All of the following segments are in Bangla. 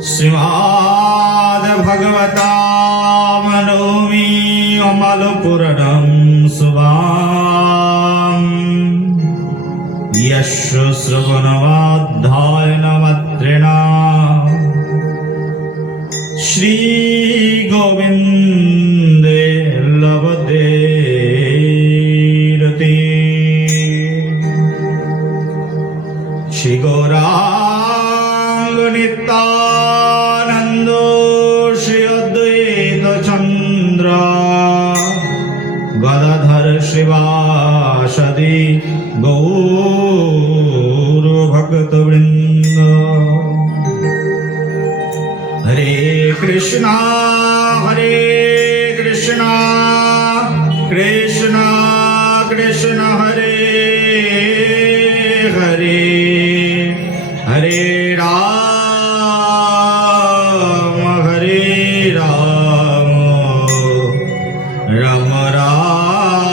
श्रीमद्भगवतामनोमि अमलपूर्णं शुभां यस्य श्रवणमाध्यायनमत्रिणा श्रीगोविन्दे लभते रते श्रीगौरांग नित्यानंद श्री अद्वैत चंद्र गदाधर श्रीवासदि गौर भक्तवृंद। हरे कृष्णा कृष्णा कृष्ण हरे हरे हरे राम राम राम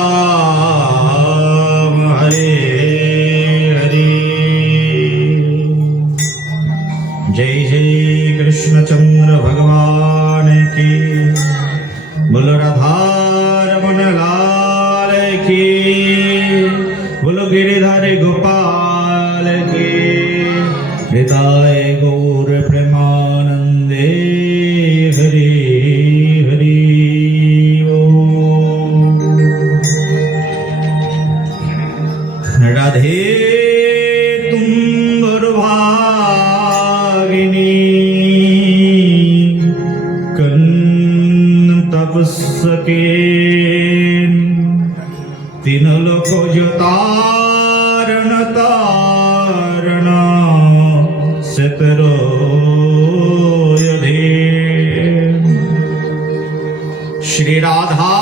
हरे हरे। जय जय कृष्णचंद्र भगवान की, बोलो राधारमण लाल की, बोलो गिरिधारी गोपाल की। हृदय गौर प्रेमानंदे हरि हरि ओम। राधे तुम दुर्भागिनी तपस्के तीन लोक तारण तारण सतरो यधे। श्री राधा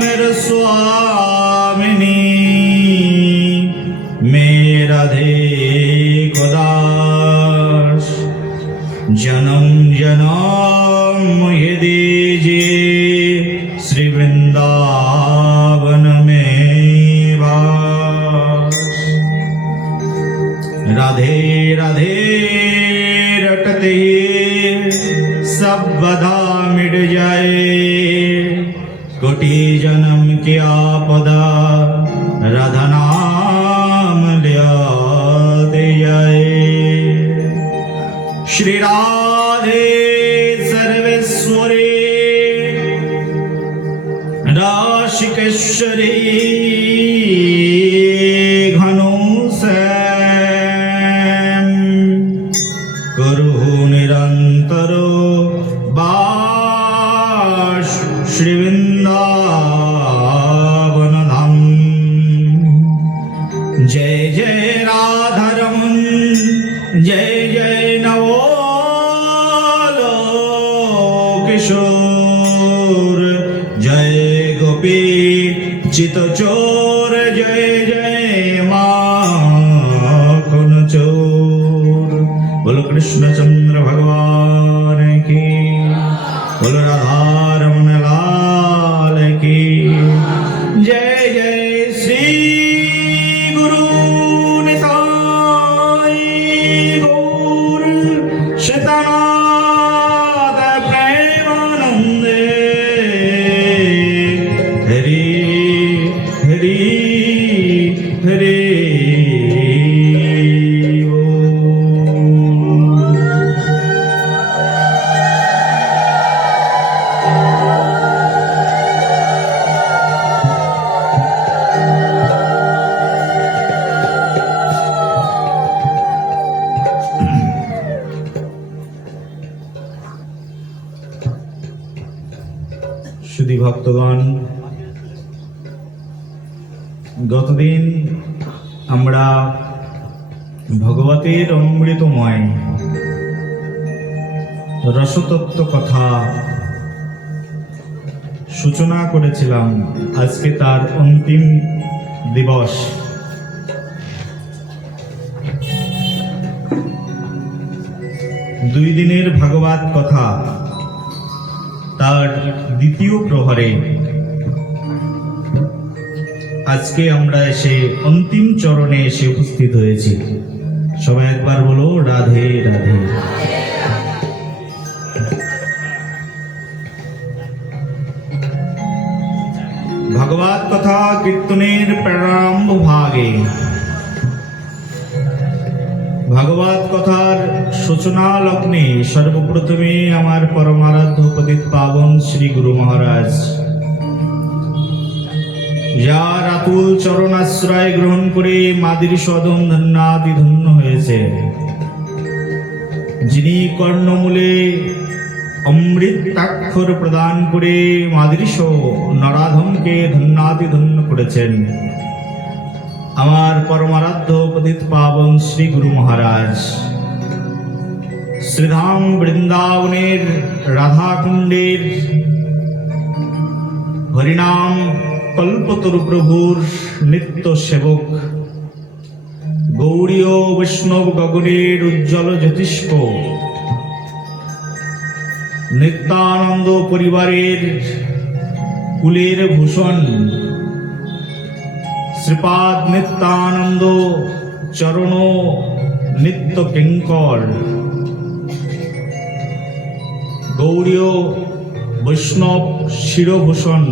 मेरे स्वामिनी मेरा धे गोदास जन्म जन्म ये दीजिए श्री वृंदावन में वास। राधे राधे रटते सब बाधा मिट जाए, कोटि जन्म की आपदा राधा नाम लियाते जाए। श्री राधे सर्वेश्वरी राशिकेश्वरी घनो श्याम करु निरंतर वास श्री वृंदावन धाम। जय जय राधारमण जय जय नवोलो किशोर जय गोपी चित चोर जय जय माखन चोर। बोलो कृष्णचंद्र भगवान की, बोलो राधारमण लाल की। जय जय श्री गुरु निताई गौर शतनाथ प्रेमानंदे। हरि हरि हरे শুধু ভক্তগণ, গতদিন আমরা ভগবতের অমৃতময় রসতত্ত্ব কথা সূচনা করেছিলাম। আজকে তার অন্তিম দিবস। দুই দিনের ভাগবত কথা তার দ্বিতীয় প্রহরে আজকে আমরা এসে অন্তিম চরণে এসে উপস্থিত হয়েছি। সবাই একবার বলো রাধে রাধে। ভগবত কথা কীর্তনের প্রারম্ভ ভাগে ভগবত কথার সূচনা লগ্নে সর্বপ্রথমে আমার পরমারাধ্য পতিত পাবন শ্রী গুরু মহারাজ, যার আতুল চরণাশ্রয় গ্রহণ করে মাদির সদন ধন্যাতি ধন্য হয়েছে, যিনি কর্ণমূলে অমৃতাক্ষর প্রদান করে মাদৃশ নরাধমকে ধন্যাতি ধন্য করেছেন, আমার পরমারাধ্য পতিত পাবন শ্রী গুরু মহারাজ, শ্রীধাম বৃন্দাবনের রাধাকুণ্ডের হরিনাম কল্পতরু প্রভুর নিত্য সেবক, গৌড়ীয় বৈষ্ণব গগনের উজ্জ্বল জ্যোতিষ্ক, নিত্যানন্দ পরিবারের কুলের ভূষণ, শ্রীপাদ নিত্যানন্দ চরণ নিত্য কিঙ্কর, গৌড়ীয় বৈষ্ণব শিরভূষণ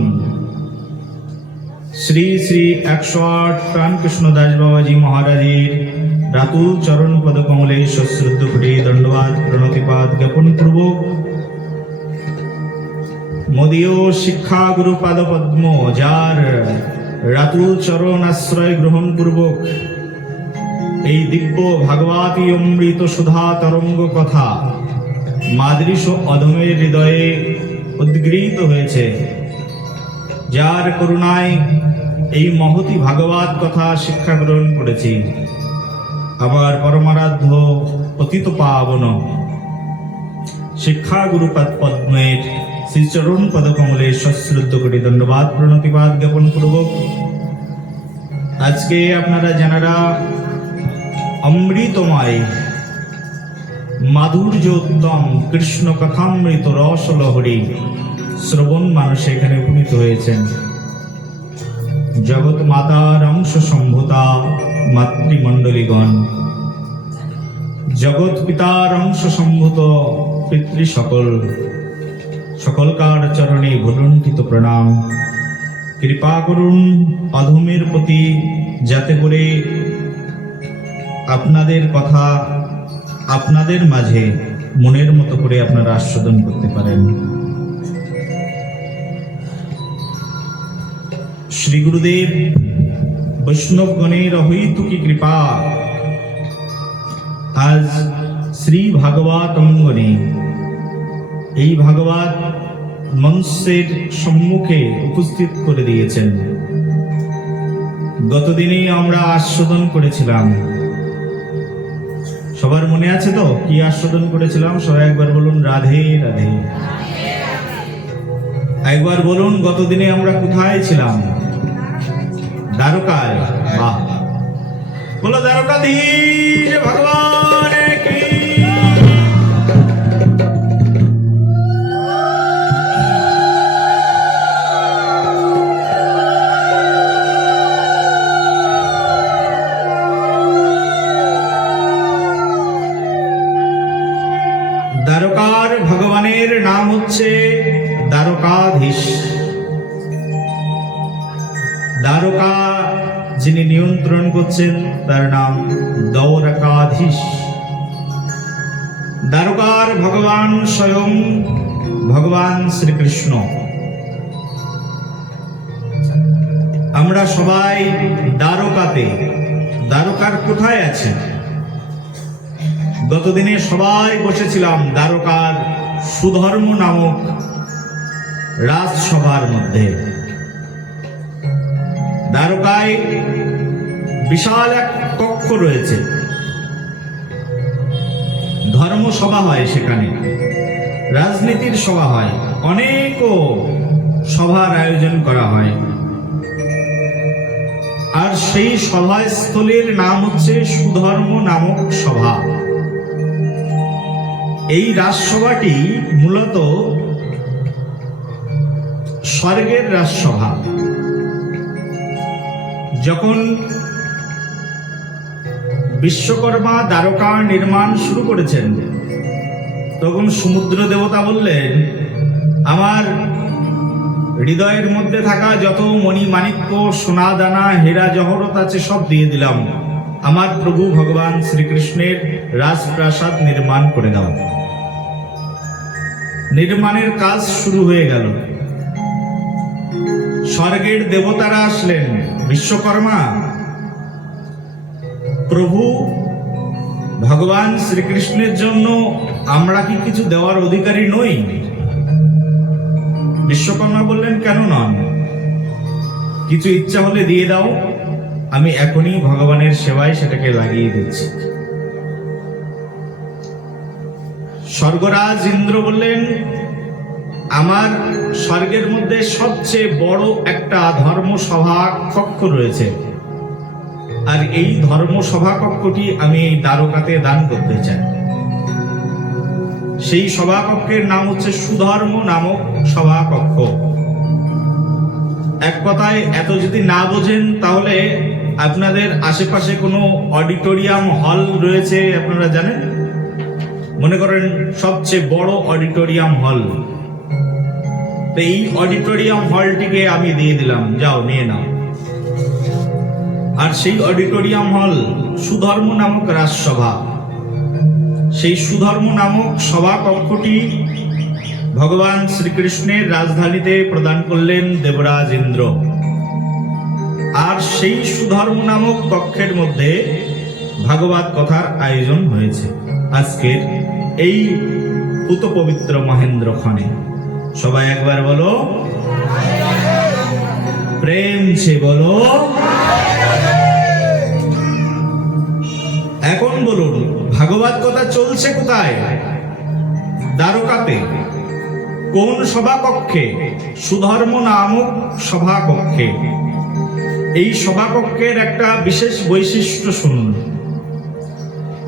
শ্রী শ্রী 108 প্রাণকৃষ্ণ দাস বাবাজি মহারাজের রাতুল চরণ পদকমলে সশ্রদ্ধ করে দণ্ডবাদ প্রণতিপাত জ্ঞাপন পূর্বক মোদীয় শিক্ষা গুরু পাদ পদ্ম, যার রাতুল চরণ আশ্রয় গ্রহণ পূর্বক এই দিব্য ভাগবতী অমৃত সুধা তরঙ্গ কথা মাদৃশ অধমের হৃদয়ে উদ্গৃহীত হয়েছে, যার করুণায় এই মহতি ভাগবত কথা শিক্ষা গ্রহণ করেছি, আমার পরমারাধ্য পতিত পাবন শিক্ষা গুরুপাদ পদ্মের শ্রীচরণ পদকমলে সশ্রদ্ধ কোটি দণ্ডবাদ প্রণতিবাদ জ্ঞাপন পূর্বক আজকে আপনারা যারা অমৃতময় মাধুর্য উত্তম কৃষ্ণ কথামৃত রস লহরী শ্রবণ মানুষে এখানে উপনীত হয়েছেন, জগৎ মাতার অংশ সম্ভূতা মাতৃমণ্ডলীগণ, জগৎ পিতার অংশ সম্ভূত পিতৃ সকলকার চরণে ভুলুণ্ঠিত প্রণাম। কৃপা করুন অধমের প্রতি, যাতে করে আপনাদের কথা আপনাদের মাঝে মনের মতো করে আপনারা আস্বাদন করতে পারেন। শ্রী গুরুদেব বৈষ্ণবগণের অহৈতুকী কৃপা আজ শ্রী ভাগবত অঙ্গনে এই ভাগবত মঞ্চের সম্মুখে উপস্থিত করে দিয়েছেন। গতদিনে আমরা আস্বাদন করেছিলাম, সবার মনে আছে তো কি আস্বাদন করেছিলাম? সবাই একবার বলুন রাধে রাধে। একবার বলুন গতদিনে আমরা কোথায় ছিলাম? দ্বারকায়। বাহ, বলো দ্বারকাধীশ ভগবান কি। দ্বারকার ভগবানের নাম হচ্ছে দ্বারকাধীশ। দ্বারকা যিনি নিয়ন্ত্রণ করছেন তার নাম দ্বারকাধীশ। দ্বারকার ভগবান স্বয়ং ভগবান শ্রীকৃষ্ণ। আমরা সবাই দ্বারকাতে। দ্বারকার কোথায় আছে? গতদিনে সবাই বসেছিলাম দ্বারকার সুধর্ম নামক রাজসভার মধ্যে। দ্বারকায় বিশাল এক কক্ষ রয়েছে, ধর্মসভা হয় সেখানে, রাজনীতির সভা হয়, অনেক সভার আয়োজন করা হয়। আর সেই সভাস্থলের নাম হচ্ছে সুধর্ম নামক সভা। এই রাজসভাটি মূলত স্বর্গের রাজসভা। যখন বিশ্বকর্মা দ্বারকা নির্মাণ শুরু করেছেন, তখন সমুদ্র দেবতা বললেন, আমার হৃদয়ের মধ্যে থাকা যত মণি মাণিক্য সোনা দানা হীরা জহরত আছে সব দিয়ে দিলাম, আমার প্রভু ভগবান শ্রীকৃষ্ণের রাজপ্রাসাদ নির্মাণ করে দাও। নির্মাণের কাজ শুরু হয়ে গেল। স্বর্গের দেবতারা আসলেন, বিশ্বকর্মা, প্রভু ভগবান শ্রীকৃষ্ণের জন্য আমরা কি কিছু দেওয়ার অধিকারী নই? বিশ্বকর্মা বললেন, কেন নন? কিছু ইচ্ছা হলে দিয়ে দাও, আমি এখনই ভগবানের সেবায় সেটাকে লাগিয়ে দিচ্ছি। স্বর্গরাজ ইন্দ্র বললেন, আমার স্বর্গের মধ্যে সবচেয়ে বড় একটা ধর্মসভা কক্ষ রয়েছে, আর এই ধর্মসভা কক্ষটি আমি এই দ্বারকাতে দান করতে চাই। সেই সভাকক্ষের নাম হচ্ছে সুধর্ম নামক সভাকক্ষ। এক কথায়, এত যদি না বোঝেন তাহলে আপনাদের আশেপাশে কোনো অডিটোরিয়াম হল রয়েছে, আপনারা জানেন? মনে করেন সবচেয়ে বড় অডিটোরিয়াম হল, তো এই অডিটোরিয়াম হলটিকে আমি দিয়ে দিলাম, যাও নিয়ে নাও। আর সেই অডিটোরিয়াম হল সুধর্ম নামক রাজসভা। সেই সুধর্ম নামক সভা কক্ষটি ভগবান শ্রীকৃষ্ণের রাজধানীতে প্রদান করলেন দেবরাজ ইন্দ্র। আর সেই সুধর্ম নামক কক্ষের মধ্যে ভাগবত কথার আয়োজন হয়েছে আজকের এই পুত পবিত্র মহেন্দ্রক্ষণে। সবাই একবার বলো, প্রেম সে বলো। এখন বলুন, ভাগবত কথা চলছে কোথায়? দ্বারকাতে। কোন সভাকক্ষে? সুধর্ম নামক সভাকক্ষে। এই সভাকক্ষের একটা বিশেষ বৈশিষ্ট্য শুনুন।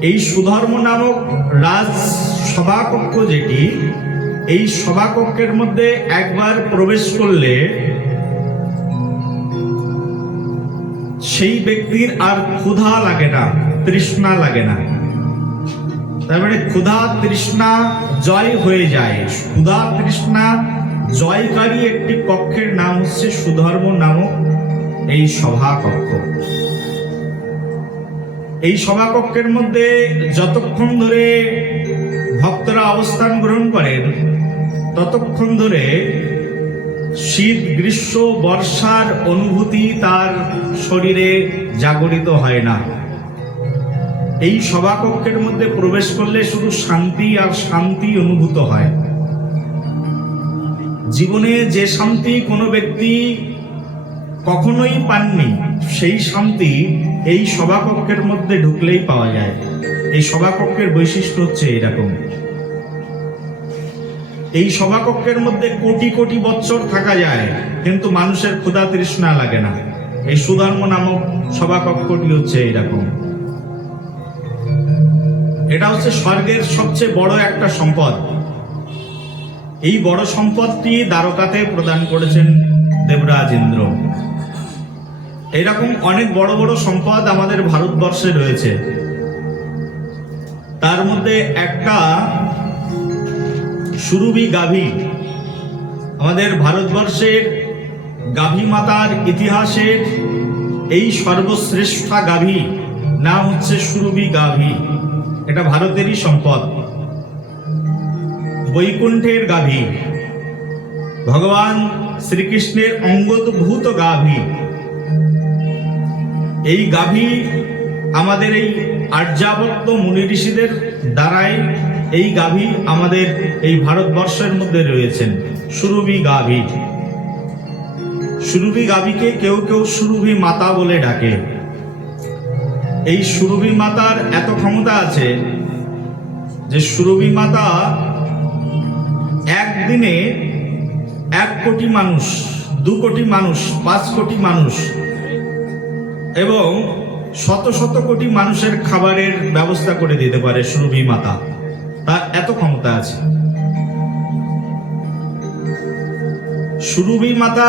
এই সুধর্ম নামক রাজ সভাকক্ষ যেটি, এই সভাকক্ষের মধ্যে একবার প্রবেশ করলে সেই ব্যক্তির আর ক্ষুধা লাগে না, তৃষ্ণা লাগে না। তার মানে ক্ষুধা তৃষ্ণা জয় হয়ে যায়। ক্ষুধা তৃষ্ণা জয়কারী একটি কক্ষের নাম হচ্ছে সুধর্ম নামক এই সভাকক্ষ। এই সভাকক্ষের মধ্যে যতক্ষণ ধরে ভক্তরা অবস্থান গ্রহণ করেন, ততক্ষণ ধরে শীত গ্রীষ্ম বর্ষার অনুভূতি তার শরীরে জাগরিত হয় না। এই সভাকক্ষের মধ্যে প্রবেশ করলে শুধু শান্তি আর শান্তি অনুভূত হয়। জীবনে যে শান্তি কোনো ব্যক্তি কখনোই পাননি, সেই শান্তি এই সভাকক্ষের মধ্যে ঢুকলেই পাওয়া যায়। এই সভাকক্ষের বৈশিষ্ট্য হচ্ছে এরকম। এই সভাকক্ষের মধ্যে কোটি কোটি বৎসর থাকা যায়, কিন্তু মানুষের ক্ষুধা তৃষ্ণা লাগে না। এই সুধর্ম নামক সভাকক্ষটি হচ্ছে এইরকম। এটা হচ্ছে স্বর্গের সবচেয়ে বড় একটা সম্পদ। এই বড় সম্পদটি দ্বারকাতে প্রদান করেছেন দেবরাজ ইন্দ্র। এরকম অনেক বড় বড় সম্পদ আমাদের ভারতবর্ষে রয়েছে। তার মধ্যে একটা সুরভি গাভী। আমাদের ভারতবর্ষের গাভী মাতার ইতিহাসের এই সর্বশ্রেষ্ঠা গাভী নাম হচ্ছে সুরভি গাভী। এটা ভারতেরই সম্পদ। বৈকুণ্ঠের গাভী, ভগবান শ্রীকৃষ্ণের অঙ্গভূত গাভী। এই গাভী আমাদের এই আর্যাবর্ত মুনি ঋষিদের দ্বারাই এই গাভী আমাদের এই ভারতবর্ষের মধ্যে রয়েছেন। সুরভি গাভী। সুরভি গাভীকে কেউ কেউ সুরভি মাতা বলে ডাকে। এই সুরভি মাতার এত ক্ষমতা আছে যে সুরভি মাতা একদিনে 1 কোটি মানুষ, 2 কোটি মানুষ, 5 কোটি মানুষ এবং শত শত কোটি মানুষের খাবারের ব্যবস্থা করে দিতে পারে সুরভি মাতা। তার এত ক্ষমতা আছে। সুরভি মাতা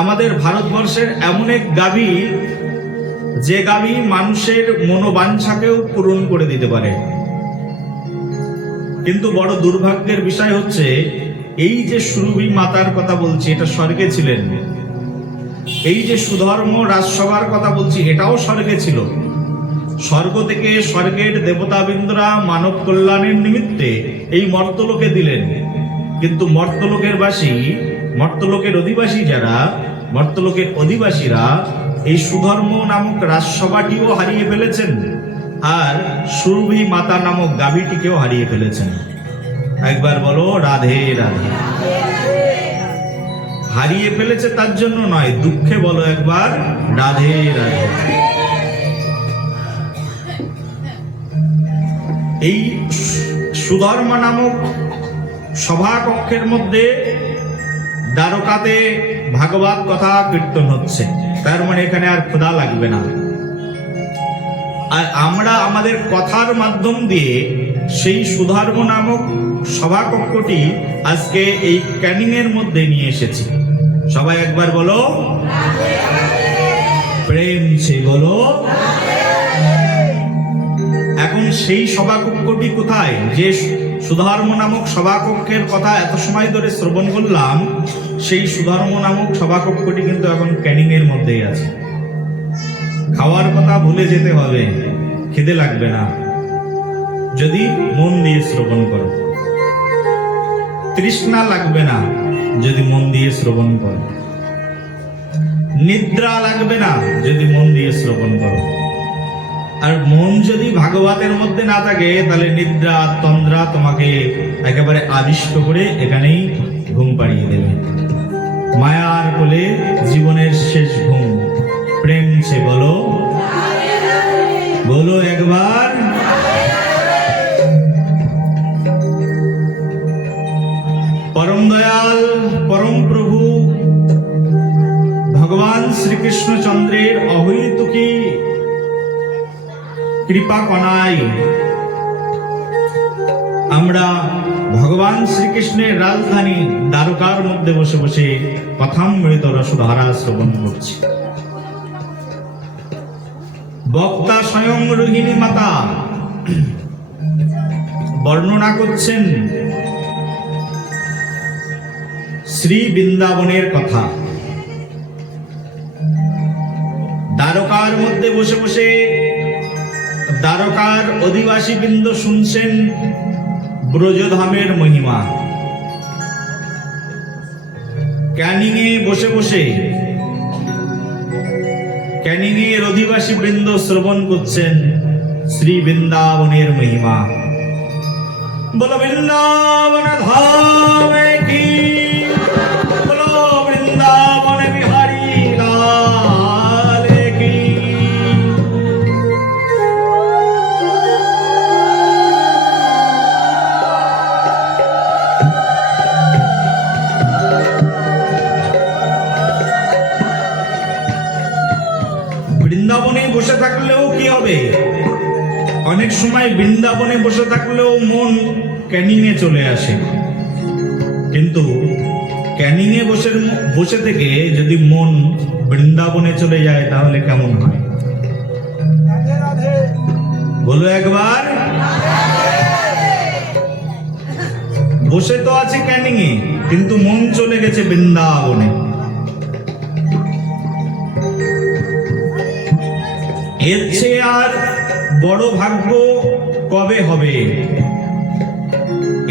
আমাদের ভারতবর্ষের এমন এক গাভী যে গাভী মানুষের মনোবাঞ্ছাকেও পূরণ করে দিতে পারে। কিন্তু বড় দুর্ভাগ্যের বিষয় হচ্ছে, এই যে সুরভি মাতার কথা বলছি, এটা স্বর্গে ছিলেন। এই যে সুধর্ম রাজসভার কথা বলছি, এটাও স্বর্গে ছিল। স্বর্গ থেকে স্বর্গের দেবতাবৃন্দরা মানব কল্যাণের নিমিত্তে এই মর্তলোকে দিলেন। কিন্তু মর্তলোকের অধিবাসীরা এই সুধর্ম নামক রাজসভাটিও হারিয়ে ফেলেছেন, আর সুরভি মাতা নামক গাভীটিকেও হারিয়ে ফেলেছেন। একবার বলো রাধে রাধে। হারিয়ে ফেলেছে তার জন্য নয়, দুঃখে বলো একবার রাধে রাধে। এই সুধর্ম নামক সভাকক্ষের মধ্যে দ্বারকাতে ভাগবত কথা কীর্তন হচ্ছে, তার মানে এখানে আর ক্ষুধা লাগবে না। আর আমরা আমাদের কথার মাধ্যম দিয়ে সেই সুধর্ম নামক সভাকক্ষটি আজকে এই ক্যানিং এর মধ্যে নিয়ে এসেছি। সবাই একবার বলো প্রেম সে বলো। এখন সেই সভাকক্ষটি কোথায়? যে সুধর্ম নামক সভাকক্ষের কথা এত সময় ধরে শ্রবণ করলাম, সেই সুধর্ম নামক সভাকক্ষটি কিন্তু এখন ক্যানিং এর মধ্যেই আছে। খাওয়ার কথা ভুলে যেতে হবে, খিদে লাগবে না যদি মন দিয়ে শ্রবণ করো। তৃষ্ণা লাগবে না যদি মন দিয়ে শ্রবণ করো। নিদ্রা লাগবে না যদি মন দিয়ে শ্রবণ করো। আর মন যদি ভাগবতের মধ্যে না থাকে, তাহলে নিদ্রা তন্দ্রা তোমাকে একেবারে আদিষ্ট করে এখানেই ঘুম পাড়িয়ে দেবে। মায়ার কোলে জীবনের শেষ ঘুম। প্রেম সে বলো, বলো একবার। পরম দয়াল পরম প্রভু ভগবান শ্রীকৃষ্ণচন্দ্রের অহৈতুকী কৃপা কণায় আমরা ভগবান শ্রীকৃষ্ণের রাজধানী দ্বারকার মধ্যে বসে বসে কথামৃত রসধারা শ্রবণ করছি। বক্তা স্বয়ং রোহিণী মাতা বর্ণনা করছেন শ্রী বৃন্দাবনের কথা। দ্বারকার মধ্যে বসে বসে দ্বারকার অধিবাসী বৃন্দ শুনছেন ব্রজধামের মহিমা। ক্যানিং এ বসে বসে ক্যানিং এর অধিবাসী বৃন্দ শ্রবণ করছেন শ্রী বৃন্দাবনের মহিমা। বলো বৃন্দাবন ধামে কি, বলো বৃন্দাবন বিহারী লাল কি। বৃন্দাবনে বসে থাকলেও কি হবে? অনেক সময় বৃন্দাবনে বসে থাকলেও মন ক্যানিং এ চলে আসে। কিন্তু ক্যানিং এ বসে থেকে যদি মন বৃন্দাবনে চলে যায়, তাহলে কেমন হয়? বলো একবার। বসে তো আছে ক্যানিং এ, কিন্তু মন চলে গেছে বৃন্দাবনে। এর চেয়ে আর বড় ভাগ্য কবে হবে?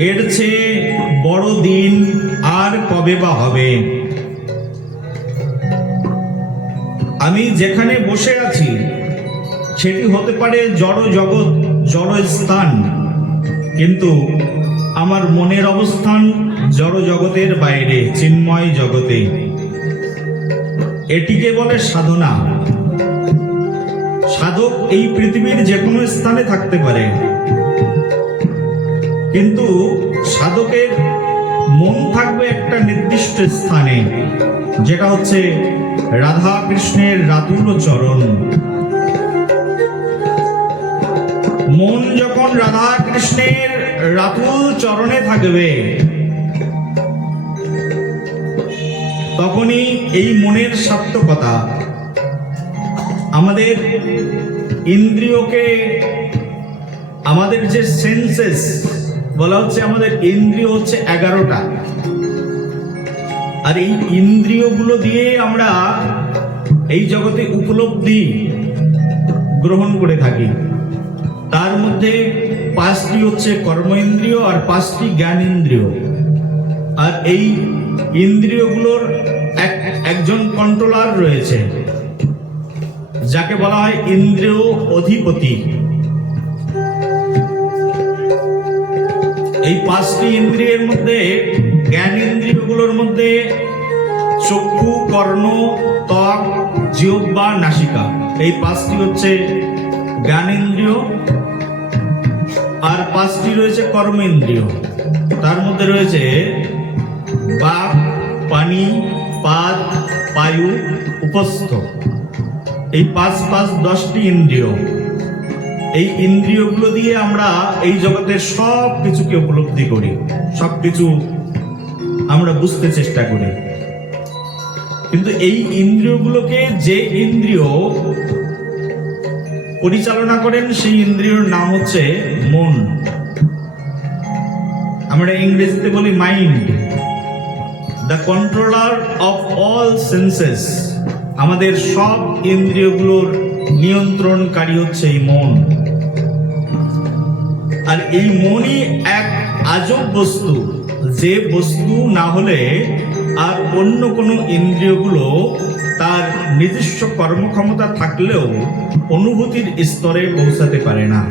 এর চেয়ে বড় দিন আর কবে বা হবে? আমি যেখানে বসে আছি সেটি হতে পারে জড় জগৎ, জড় স্থান, কিন্তু আমার মনের অবস্থান জড় জগতের বাইরে, চিন্ময় জগতে। এটিকে বলে সাধনা। সাধক এই পৃথিবীর যে কোনো স্থানে থাকতে পারে, কিন্তু সাধকের মন থাকবে একটা নির্দিষ্ট স্থানে, যেটা হচ্ছে রাধা কৃষ্ণের রাতুল চরণ। মন যখন রাধা কৃষ্ণের রাতুল চরণে থাকবে, তখনই এই মনের সার্থকতা। আমাদের ইন্দ্রিয়কে, আমাদের যে সেন্সেস বলা হচ্ছে, আমাদের ইন্দ্রিয় হচ্ছে 11টা। আর এই ইন্দ্রিয়গুলো দিয়ে আমরা এই জগতে উপলব্ধি গ্রহণ করে থাকি। তার মধ্যে 5টি হচ্ছে কর্ম ইন্দ্রিয় আর 5টি জ্ঞান ইন্দ্রিয়। আর এই ইন্দ্রিয়গুলোর একজন কন্ট্রোলার রয়েছে, যাকে বলা হয় ইন্দ্রিয় অধিপতি। এই 5টি ইন্দ্রিয়ের মধ্যে, জ্ঞান ইন্দ্রিয়গুলোর মধ্যে চক্ষু, কর্ণ, ত্বক, জিহ্বা, নাসিকা, এই 5টি হচ্ছে জ্ঞান ইন্দ্রিয়। আর 5টি রয়েছে কর্ম ইন্দ্রিয়। তার মধ্যে রয়েছে বাক, পানি, পাদ, বায়ু, উপস্থ। এই 5-5-10টি ইন্দ্রিয়। এই ইন্দ্রিয়গুলো দিয়ে আমরা এই জগতের সব কিছুকে উপলব্ধি করি, সবকিছু আমরা বুঝতে চেষ্টা করি। কিন্তু এই ইন্দ্রিয়গুলোকে যে ইন্দ্রিয় পরিচালনা করেন, সেই ইন্দ্রিয়র নাম হচ্ছে মন। আমরা ইংরেজিতে বলি mind. The controller of all senses. আমাদের সব ইন্দ্রিয়গুলোর নিয়ন্ত্রণকারী হচ্ছে এই মন। আর এই মনই এক আজব বস্তু, যে বস্তু না হলে আর অন্য কোনো ইন্দ্রিয়গুলো তার নিজস্ব কর্মক্ষমতা থাকলেও অনুভূতির স্তরে পৌঁছাতে পারে না।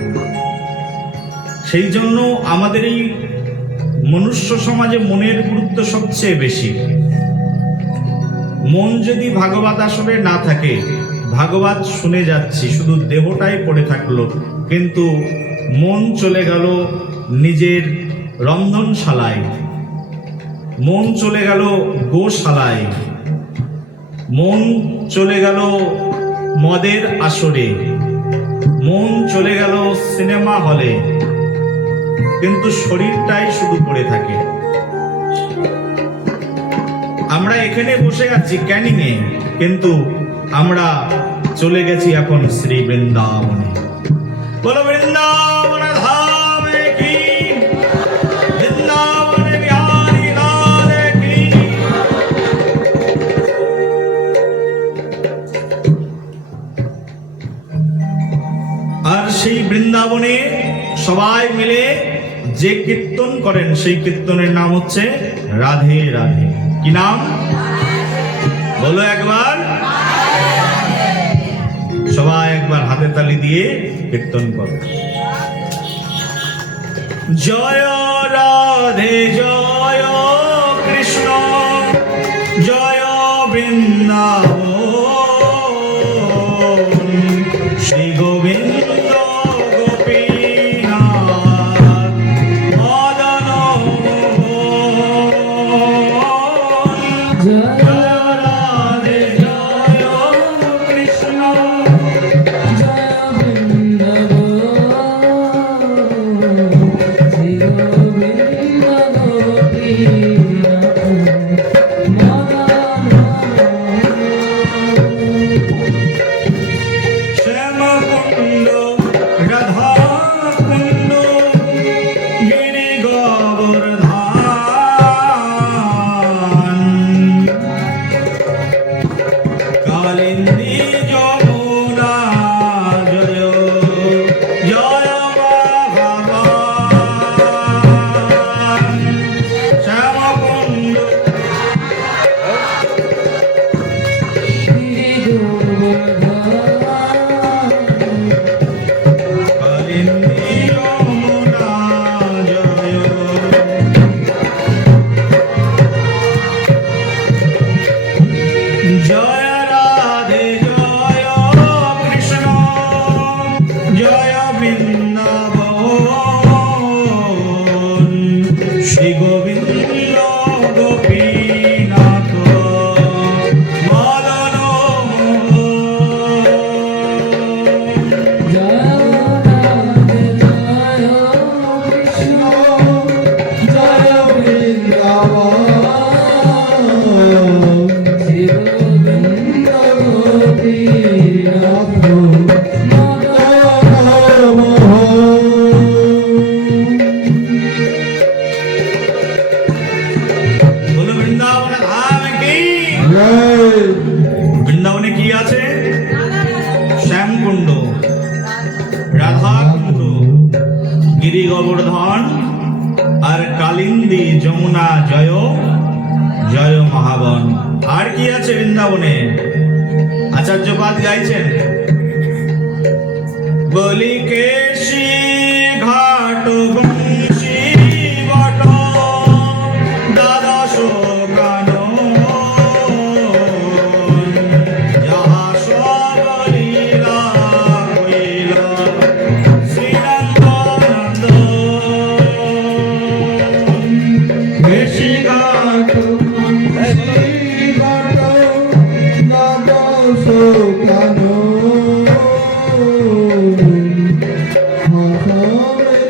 সেই জন্য আমাদের এই মনুষ্য সমাজে মনের গুরুত্ব সবচেয়ে বেশি। মন যদি ভাগবত আসরে না থাকে, ভাগবত শুনে যাচ্ছি, শুধু দেহটাই পড়ে থাকলো, কিন্তু মন চলে গেল নিজের রন্ধনশালায়, মন চলে গেল গোশালায়, মন চলে গেল মদের আসরে, মন চলে গেল সিনেমা হলে, কিন্তু শরীরটাই শুধু পড়ে থাকে। আমরা এখানে বসে আছি ক্যানিং এ, কিন্তু আমরা চলে গেছি এখন শ্রী বৃন্দাবনে। বলো বৃন্দাবন ধামে কি, বৃন্দাবনে বিহারী লাল কি। আর সেই বৃন্দাবনে সবাই মিলে যে কীর্তন করেন, সেই কীর্তনের নাম হচ্ছে রাধে রাধে। কি নাম বলো একবার, সবাই একবার হাতে তালি দিয়ে কীর্তন করো। জয় রাধে জয় কৃষ্ণ, জয় বৃন্দাবন, শ্রী গোবিন্দ গোপীনাথ মদন মোহন। গিরি গোবর্ধন আর কালিন্দী যমুনা জয় জয় মহাবন। আর কি আছে বৃন্দাবনে? আচার্যপাদ গাইছেন, বলি কেশি ঘাট বংশী বট দ্বাদশ কানন, যাহা সব লীলা হইল শ্রীরঙ্গনন্দন। কেশি ঘাট বংশী বট দ্বাদশ কানন,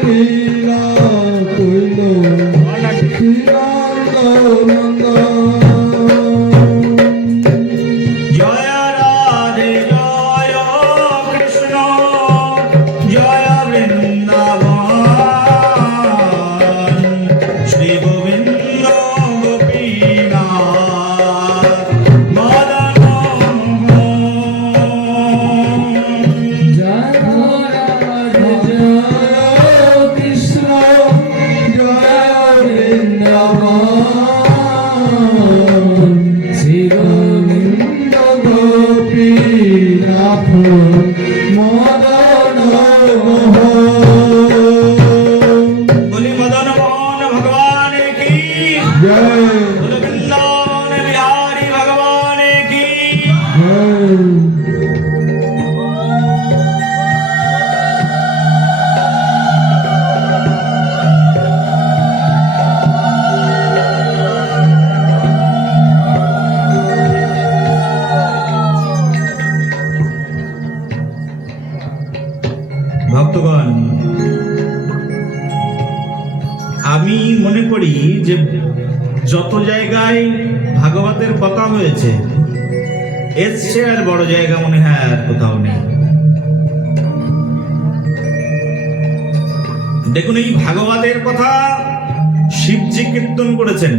লীলা কইল জয় রাধে জয় কৃষ্ণ জয় বৃন্দাবন, শ্রী গোবিন্দ গোপীনাথ মদন মোহন। জয় রাধে জয় কৃষ্ণ জয় বৃন্দাবন, শ্রী গোবিন্দ গোপীনাথ মদন মোহন। বলি মদন মোহন ভগবান কি জয় বলি বৃন্দাবন বিহারী ভগবান কি। জয়। ভক্তগণ, আমি মনে করি যে যত জায়গায় ভাগবতের কথা হয়েছে এর চেয়ে আর বড় জায়গা মনে হয় আর কোথাও নেই। দেখুন, এই ভাগবতের কথা শিবজি কীর্তন করেছেন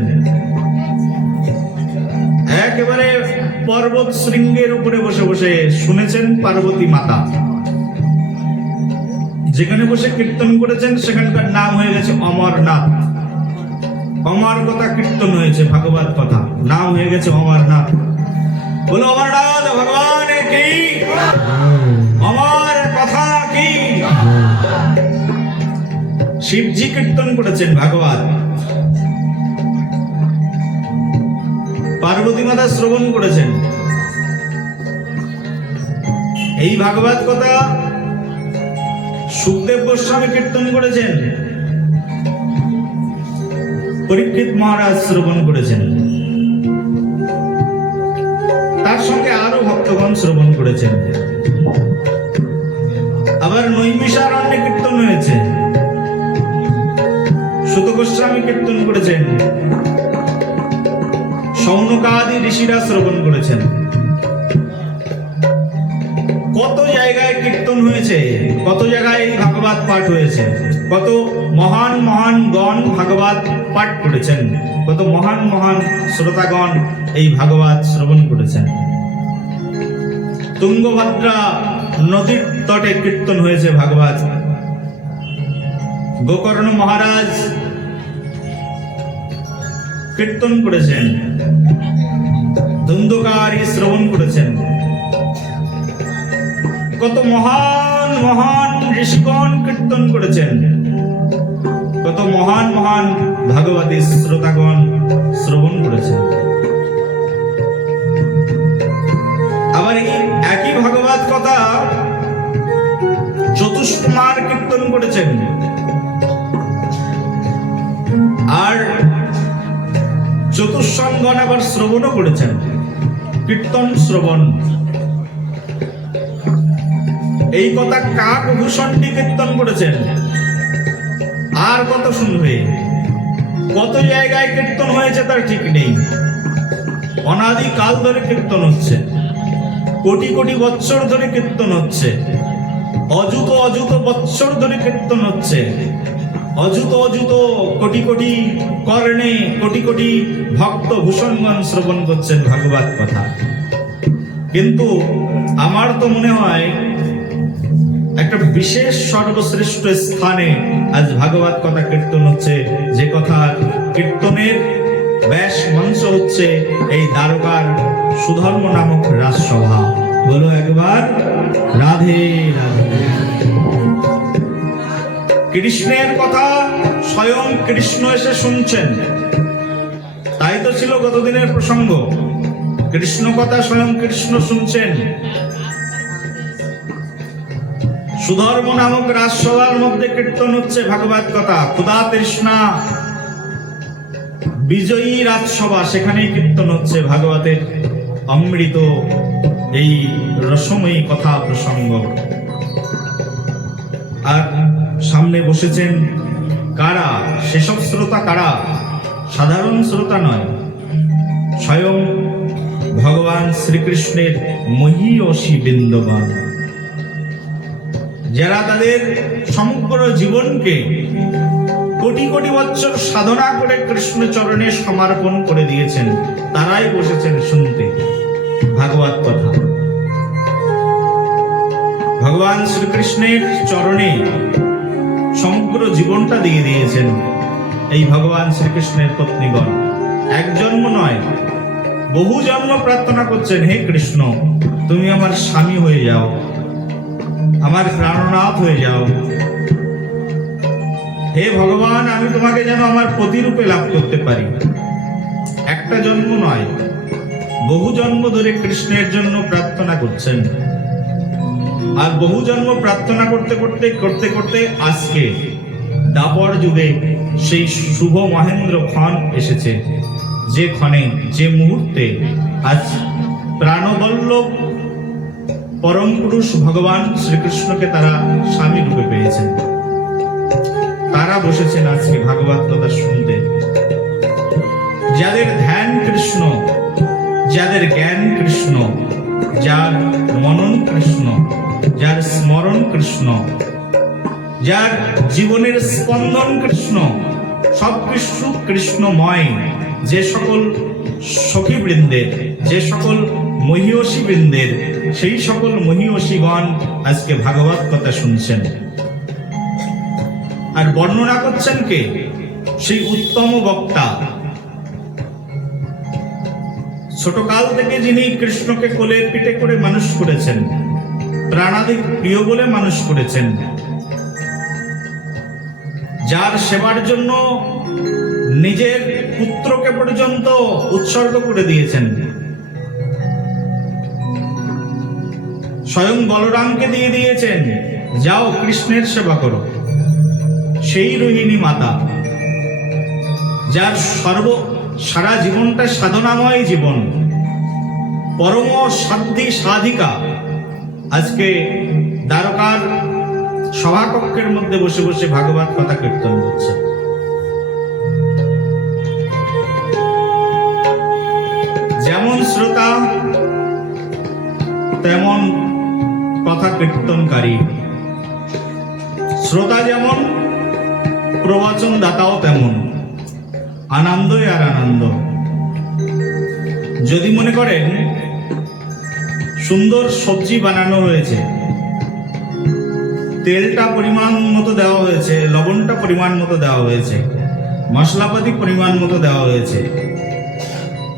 একেবারে পর্বত শৃঙ্গের উপরে বসে বসে শুনেছেন পার্বতী মাতা। যেখানে বসে কীর্তন করেছেন সেখানকার নাম হয়ে গেছে অমরনাথ। অমর কথা কীর্তন হয়েছে, ভাগবত কথা নাম হয়ে গেছে অমরনাথ। বলো অমরনাথ ভগবান কি, অমর কথা কি। শিবজি কীর্তন করেছেন ভাগবত, পার্বতী মাতা শ্রবণ করেছেন। এই ভাগবত কথা সুখদেব গোস্বামী কীর্তন করেছেন, পরীক্ষিত মহারাজ শ্রবণ করেছেন, তার সঙ্গে আরো ভক্তগণ শ্রবণ করেছেন। আবার নৈমিষারণ্যে কীর্তন হয়েছে, সুত গোস্বামী কীর্তন করেছেন, শৌনকাদি ঋষিরা শ্রবণ করেছেন। কত জায়গায় কীর্তন হয়েছে, কত জায়গায় ভাগবত পাঠ হয়েছে, কত মহান মহান গণ ভাগবত পাঠ করেছেন, কত মহান মহান শ্রোতাগণ এই ভাগবত শ্রবণ করেছেন। তুঙ্গভদ্রা নদীর তটে কীর্তন হয়েছে ভাগবত। গোকর্ণ মহারাজ কীর্তন করেছেন, ধুন্ধকারী শ্রবণ করেছেন। কত মহান মহান ঋষিগণ কীর্তন করেছেন, কত মহান মহান ভাগবতী শ্রোতাগণ শ্রবণ করেছেন। আবার এই একই ভাগবত কথা চতুষ্কুমার কীর্তন করেছেন, আর চতুষ্সঙ্গণ আবার শ্রবণও করেছেন। কীর্তন শ্রবণ এই কথা কাকভূষণটি কীর্তন করেছেন। আর কত শুনবে, কত জায়গায় কীর্তন হয়েছে তার ঠিক নেই। অনাদি কাল ধরে কীর্তন হচ্ছে, কোটি কোটি বৎসর ধরে কীর্তন হচ্ছে, অযুত অযুত বৎসর ধরে কীর্তন হচ্ছে, অযুত অযুত কোটি কোটি কর্ণে কোটি কোটি ভক্ত ভূষণগণ শ্রবণ করছেন ভাগবত কথা। কিন্তু আমার তো মনে হয় একটা বিশেষ সর্বশ্রেষ্ঠ স্থানে আজ ভাগবত কথা কীর্তন হচ্ছে, যে কথা কীর্তনের ব্যাস মঞ্চ হচ্ছে এই দ্বারকার সুধর্ম নামক রাজসভা। বলো একবার রাধে রাধে। কৃষ্ণের কথা স্বয়ং কৃষ্ণ এসে শুনছেন, তাই তো ছিল গতদিনের প্রসঙ্গ। কৃষ্ণ কথা স্বয়ং কৃষ্ণ শুনছেন। সুধর্ম নামক রাজসভার মধ্যে কীর্তন হচ্ছে ভাগবত কথা। ক্ষুধা তৃষ্ণা বিজয়ী রাজসভা, সেখানেই কীর্তন হচ্ছে ভাগবতের অমৃত এই রসময়ী কথা প্রসঙ্গ। আর সামনে বসেছেন কারা? সেসব শ্রোতা কারা? সাধারণ শ্রোতা নয়, স্বয়ং ভগবান শ্রীকৃষ্ণের মহীয়সী বৃন্দগণ, যারা তাদের সমগ্র জীবনকে কোটি কোটি বছর সাধনা করে কৃষ্ণ চরণে সমর্পণ করে দিয়েছেন। তারাই বসেছেন শুনতে ভাগবত কথা। ভগবান শ্রীকৃষ্ণের চরণে সমগ্র জীবনটা দিয়ে দিয়েছেন এই ভগবান শ্রীকৃষ্ণের পত্নীগণ। এক জন্ম নয়, বহু জন্ম প্রার্থনা করছেন, হে কৃষ্ণ তুমি আমার স্বামী হয়ে যাও, আমার প্রাণনাথ হয়ে যাও। হে ভগবান আমি তোমাকে যেন আমার প্রতিরূপে লাভ করতে পারি। একটা জন্ম নয়, বহু জন্ম ধরে কৃষ্ণের জন্য প্রার্থনা করছেন। আর বহু জন্ম প্রার্থনা করতে করতে করতে করতে আজকে দাপর যুগে সেই শুভ মহেন্দ্র ক্ষণ এসেছে, যে ক্ষণে যে মুহূর্তে আজ প্রাণবল্লভ পরম পুরুষ ভগবান শ্রীকৃষ্ণকে তারা স্বামী রূপে পেয়েছেন। তারা বসেছেন আজকে ভাগবত কথা শুনতে। যাদের ধ্যান কৃষ্ণ, যাদের জ্ঞান কৃষ্ণ, যার মনন কৃষ্ণ, যার স্মরণ কৃষ্ণ, যার জীবনের স্পন্দন কৃষ্ণ, সবকিছু কৃষ্ণময়, যে সকল সখী বৃন্দের, যে সকল মহীয়সী বৃন্দের, সেই সকল মহীয়সীগণ আজকে ভাগবত কথা শুনছেন। আর বর্ণনা করছেন কে? সেই উত্তম বক্তা, ছোটকাল থেকে যিনি কৃষ্ণকে কোলে পিঠে করে মানুষ করেছেন, প্রাণাধিক প্রিয় বলে মানুষ করেছেন, যার সেবার জন্য নিজের পুত্রকে পর্যন্ত উৎসর্গ করে দিয়েছেন, স্বয়ং বলরামকে দিয়ে দিয়েছেন যাও কৃষ্ণের সেবা করো। সেই রোহিণী মাতা, যার সারা জীবনটা সাধনাময় জীবন, পরম সাধ্যী সাধিকা, আজকে দ্বারকার সভাকক্ষের মধ্যে বসে বসে ভাগবত কথা কীর্তন করছে। যেমন শ্রোতা তেমন কথা কীর্তনকারী, শ্রোতা যেমন প্রবচন দাতাও তেমন, আনন্দই আর আনন্দ। যদি মনে করেন সুন্দর সবজি বানানো হয়েছে, তেলটা পরিমাণ মতো দেওয়া হয়েছে, লবণটা পরিমাণ মতো দেওয়া হয়েছে, মশলাপাতি পরিমাণ মতো দেওয়া হয়েছে,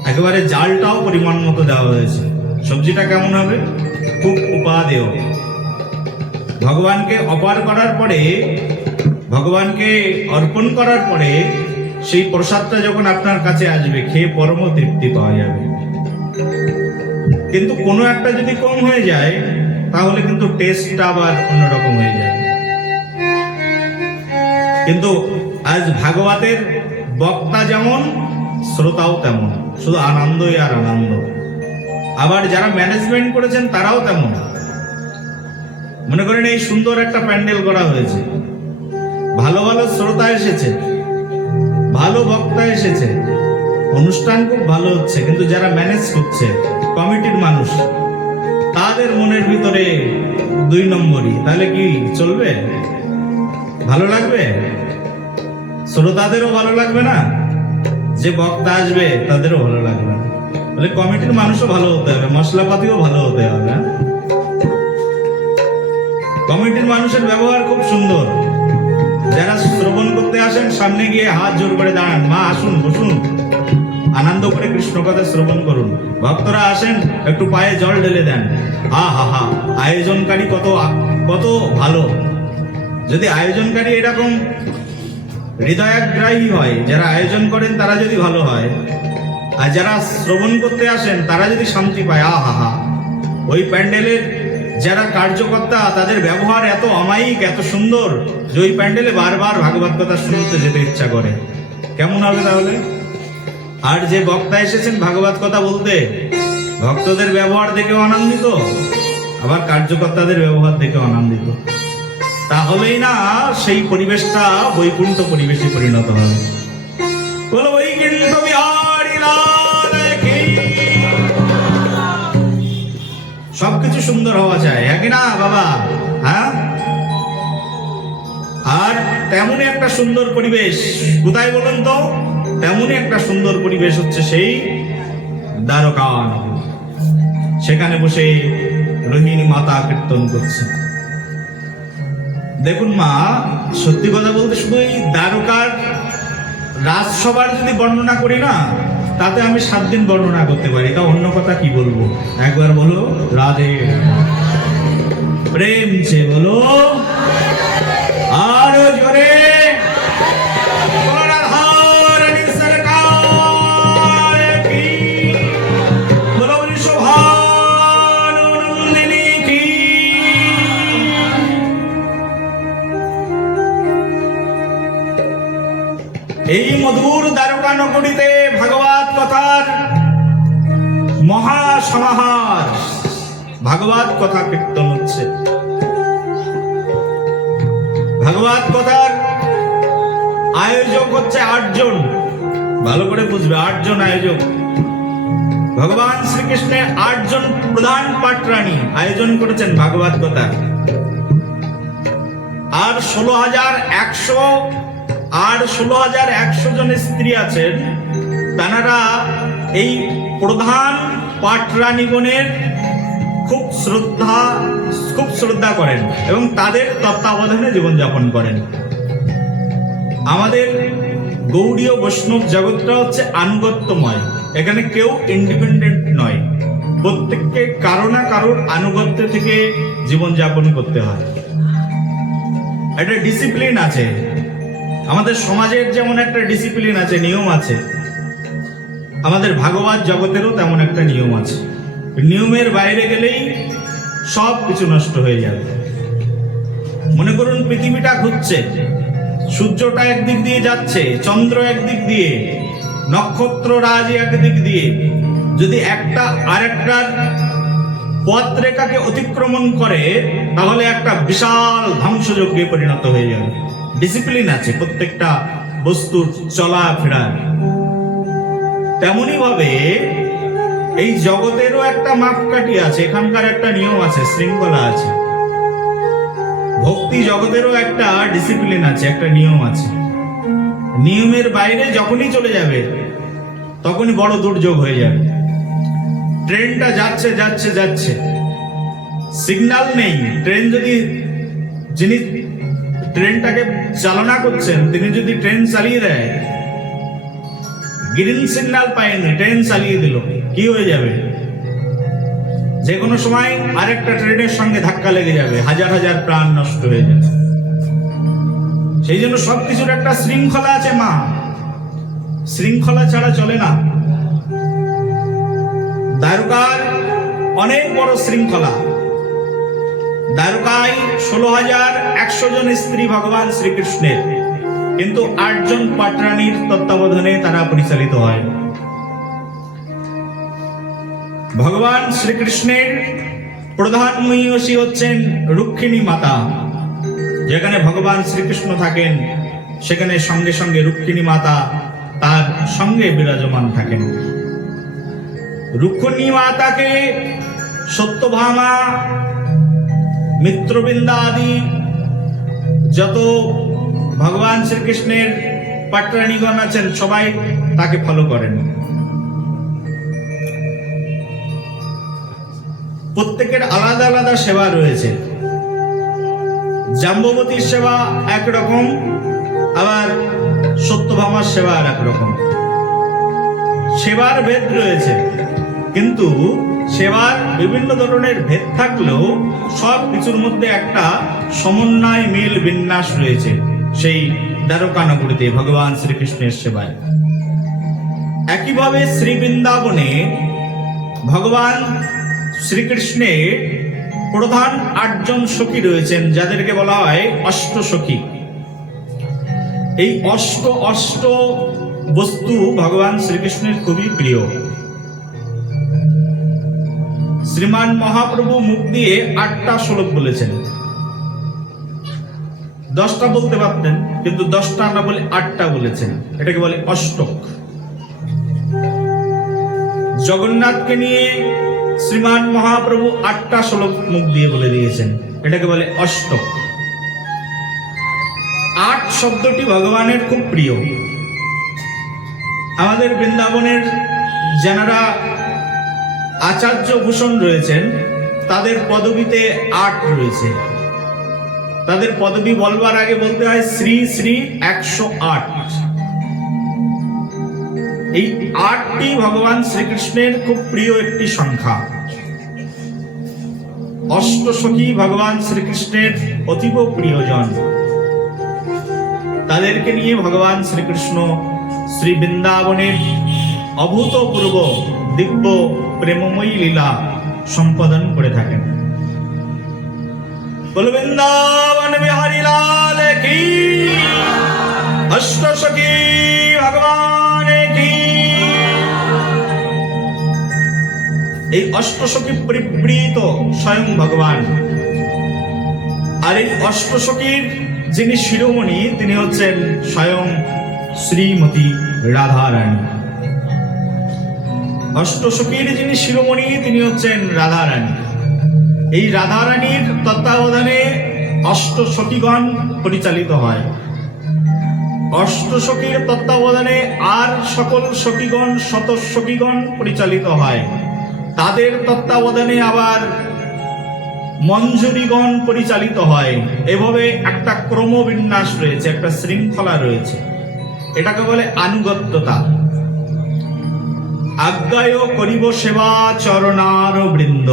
একেবারে জালটাও পরিমাণ মতো দেওয়া হয়েছে, সবজিটা কেমন হবে? খুব উপাদেয়। ভগবানকে অপার করার পরে, ভগবানকে অর্পণ করার পরে সেই প্রসাদটা যখন আপনার কাছে আসবে, খেয়ে পরম তৃপ্তি পাওয়া যাবে। কিন্তু কোনো একটা যদি কম হয়ে যায়, তাহলে কিন্তু টেস্টটা আবার অন্যরকম হয়ে যাবে। কিন্তু আজ ভাগবতের বক্তা যেমন, শ্রোতাও তেমন, শুধু আনন্দই আর আনন্দ। আবার যারা ম্যানেজমেন্ট করেছেন তারাও তেমন। মনে করেন এই সুন্দর একটা প্যান্ডেল করা হয়েছে, ভালো ভালো শ্রোতা এসেছে, ভালো বক্তা এসেছে, অনুষ্ঠান খুব ভালো হচ্ছে, কিন্তু যারা ম্যানেজ করছে, কমিটির মানুষ, তাদের মনের ভিতরে 2 নম্বরই। তাহলে কি চলবে? ভালো লাগবে? শ্রোতাদেরও ভালো লাগবে না, যে বক্তা আসবে তাদেরও ভালো লাগবে না। বলে কমিটির মানুষও ভালো হতে হবে, মশলাপাতিও ভালো হতে হবে। কমিটির মানুষের ব্যবহার খুব সুন্দর। যারা শ্রবণ করতে আসেন সামনে গিয়ে হাত জোর করে দাঁড়ান, মা আসুন, বসুন, আনন্দ করে কৃষ্ণ কথা শ্রবণ করুন। ভক্তরা আসেন, একটু পায়ে জল ঢেলে দেন। হা হা হা, আয়োজনকারী কত কত ভালো। যদি আয়োজনকারী এরকম হৃদয়াগ্রাহী হয়, যারা আয়োজন করেন তারা যদি ভালো হয়, আর যারা শ্রবণ করতে আসেন তারা যদি শান্তি পায়, আহা হা, ওই প্যান্ডেলের যারা কার্যকর্তা তাদের ব্যবহার এত অমায়িক, এত সুন্দর যে ওই প্যান্ডেলে বারবার ভাগবত কথা শুনতে যেতে ইচ্ছা করে। কেমন হবে তাহলে? আর যে বক্তা এসেছেন ভাগবত কথা বলতে, ভক্তদের ব্যবহার দেখেও আনন্দিত, আবার কার্যকর্তাদের ব্যবহার দেখেও আনন্দিত, তাহলেই না সেই পরিবেশটা বৈকুণ্ঠ পরিবেশে পরিণত হবে। বলো বৈকুণ্ঠ বিহারী লাল কি। সবকিছু সুন্দর হওয়া চাই, একই না বাবা? হ্যাঁ, আর তেমনই একটা সুন্দর পরিবেশ কোথায় বলুন তো? তেমনই একটা সুন্দর পরিবেশ হচ্ছে সেই দ্বারকা। সেখানে বসে রোহিণী মাতা কীর্তন করছে। দেখুন মা, সত্যি কথা বলতে শুধু এই দ্বারকার রাজসভার যদি বর্ণনা করি না, তাতে আমি 7 দিন বর্ণনা করতে পারি। তা অন্য কথা কি বলবো? একবার বলো রাধে, প্রেম সে বলো আরো জোরে। এই মধুর দ্বারকা নগরীতে ভাগবত কথার মহাসমাহার, ভাগবত কথা কীর্তন হচ্ছে। ভাগবত কথার আয়োজক হচ্ছে 8 জন, ভালো করে বুঝবে, 8 জন আয়োজক। ভগবান শ্রীকৃষ্ণের 8 জন প্রধান পাটরানী আয়োজন করেছেন ভাগবত কথা। আর 16,100 জন স্ত্রী আছেন, তারা এই প্রধান পাটরানীগণের খুব শ্রদ্ধা করেন এবং তাদের তত্ত্বাবধানে জীবনযাপন করেন। আমাদের গৌড়ীয় বৈষ্ণব জগৎটা হচ্ছে আনুগত্যময়। এখানে কেউ ইন্ডিপেন্ডেন্ট নয়, প্রত্যেককে কারো না কারোর আনুগত্য থেকে জীবনযাপন করতে হয়। একটা ডিসিপ্লিন আছে, আমাদের সমাজের যেমন একটা ডিসিপ্লিন আছে, নিয়ম আছে, আমাদের ভাগবত জগতেরও তেমন একটা নিয়ম আছে। নিয়মের বাইরে গেলেই সব কিছু নষ্ট হয়ে যাবে। মনে করুন পৃথিবীটা ঘুরছে, সূর্যটা একদিক দিয়ে যাচ্ছে, চন্দ্র একদিক দিয়ে, নক্ষত্র রাজি একদিক দিয়ে। যদি একটা আরেকটার পথ রেখাকে অতিক্রমণ করে, তাহলে একটা বিশাল ধ্বংসযজ্ঞে পরিণত হয়ে যাবে। ডিসিপ্লিন আছে প্রত্যেকটা বস্তুর চলাফেরার। তেমনি ভাবে এই জগতেরও একটা মাপকাঠি আছে, এখানকার একটা নিয়ম আছে, শৃঙ্খলা আছে। ভক্তি জগতেরও একটা ডিসিপ্লিন আছে, একটা নিয়ম আছে। নিয়মের বাইরে যখনই চলে যাবে তখনই বড় দুর্যোগ হয়ে যাবে। ট্রেনটা যাচ্ছে যাচ্ছে যাচ্ছে, সিগন্যাল নেই। ট্রেন যদি, যিনি ট্রেনটাকে চালনা করছেন তিনি যদি ট্রেন চালিয়ে দেয়, গ্রিন সিগন্যাল পায়নি, ট্রেন চালিয়ে দিল, কি হয়ে যাবে? যে কোনো সময় আরেকটা ট্রেনের সঙ্গে ধাক্কা লেগে যাবে, হাজার হাজার প্রাণ নষ্ট হয়ে যাবে। সেই জন্য সবকিছুর একটা শৃঙ্খলা আছে মা, শৃঙ্খলা ছাড়া চলে না। দ্বারকার অনেক বড় শৃঙ্খলা। দ্বারকায় 16,100 জন স্ত্রী ভগবান শ্রীকৃষ্ণের, কিন্তু 8 জন পাটরানীর তত্ত্বাবধানে তারা পরিচালিত হয়। ভগবান শ্রীকৃষ্ণের প্রধান মহিষী হচ্ছেন রুক্মিণী মাতা। যেখানে ভগবান শ্রীকৃষ্ণ থাকেন সেখানে সঙ্গে সঙ্গে রুক্মিণী মাতা তার সঙ্গে বিরাজমান থাকেন। রুক্মিণী মাতাকে সত্যভামা, মিত্রবৃন্দা আদি যত ভগবান শ্রীকৃষ্ণের পাটরানীগণ আছেন সবাই তাকে ফলো করেন। প্রত্যেকের আলাদা আলাদা সেবা রয়েছে। জাম্ববতীর সেবা একরকম, আবার সত্যভামার সেবা আর একরকম। সেবার ভেদ রয়েছে, কিন্তু সেবার বিভিন্ন ধরনের ভেদ থাকলেও সব কিছুর মধ্যে একটা সমন্বয় মিল বিন্যাস রয়েছে সেই দ্বারকা নগরীতে ভগবান শ্রীকৃষ্ণের সেবায়। একইভাবে শ্রী বৃন্দাবনে ভগবান শ্রীকৃষ্ণের প্রধান 8 জন সখী রয়েছেন, যাদেরকে বলা হয় অষ্টসখী। এই অষ্ট বস্তু ভগবান শ্রীকৃষ্ণের খুবই প্রিয়। শ্রীমান মহাপ্রভু মুখ দিয়ে 8টা শ্লোক বলেছেন। 10টা বলতে পারতেন, কিন্তু 10টা না বলে 8টা বলেছেন। এটাকে বলে অষ্টক। জগন্নাথকে নিয়ে শ্রীমান মহাপ্রভু 8টা শ্লোক মুখ দিয়ে বলে দিয়েছেন, এটাকে বলে অষ্টক। 8 শব্দটি ভগবানের খুব প্রিয়। আমাদের বৃন্দাবনের যারা আচার্য ভূষণ রয়েছেন, তাদের পদবীতে 8 রয়েছে। তাদের পদবী বলবার আগে বলতে হয় শ্রী শ্রী 108। এই 8টি ভগবান শ্রীকৃষ্ণের খুব প্রিয় একটি সংখ্যা। অষ্টসখী ভগবান শ্রীকৃষ্ণের অতীব প্রিয়জন। তাদেরকে নিয়ে ভগবান শ্রীকৃষ্ণ শ্রী বৃন্দাবনের অভূতপূর্ব দিব্য প্রেমময়ী লীলা সম্পাদন করে থাকেন। বল বৃন্দাবন বিহারী লাল কি, অষ্টসখী ভগবান কি। এই অষ্টসখী পরিবৃত স্বয়ং ভগবান। আর এই অষ্টসখীর যিনি শিরোমণি, তিনি হচ্ছেন স্বয়ং শ্রীমতী রাধারানী। অষ্টসখীর যিনি শিরোমণি, তিনি হচ্ছেন রাধারানী। এই রাধারানীর তত্ত্বাবধানে অষ্টসখীগণ পরিচালিত হয়। অষ্টসখীর তত্ত্বাবধানে আর সকল সখীগণ শতসখীগণ পরিচালিত হয়। তাদের তত্ত্বাবধানে আবার মঞ্জুরিগণ পরিচালিত হয়। এভাবে একটা ক্রমবিন্যাস রয়েছে, একটা শৃঙ্খলা রয়েছে। এটাকে বলে আনুগত্যতা। আজ্ঞায় করিব সেবা চরণার বৃন্দ।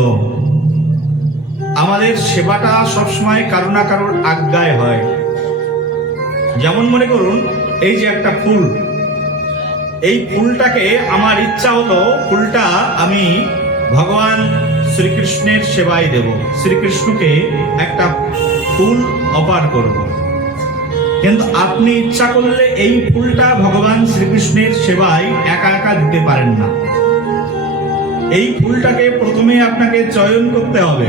আমাদের সেবাটা সবসময় কারো না কারোর আজ্ঞায় হয়। যেমন মনে করুন, এই যে একটা ফুল, এই ফুলটাকে আমার ইচ্ছা হলো ফুলটা আমি ভগবান শ্রীকৃষ্ণের সেবায় দেব, শ্রীকৃষ্ণকে একটা ফুল অর্পণ করব। কিন্তু আপনি ইচ্ছা করলে এই ফুলটা ভগবান শ্রীকৃষ্ণের সেবায় একা একা দিতে পারেন না। এই ফুলটাকে প্রথমে আপনাকে চয়ন করতে হবে।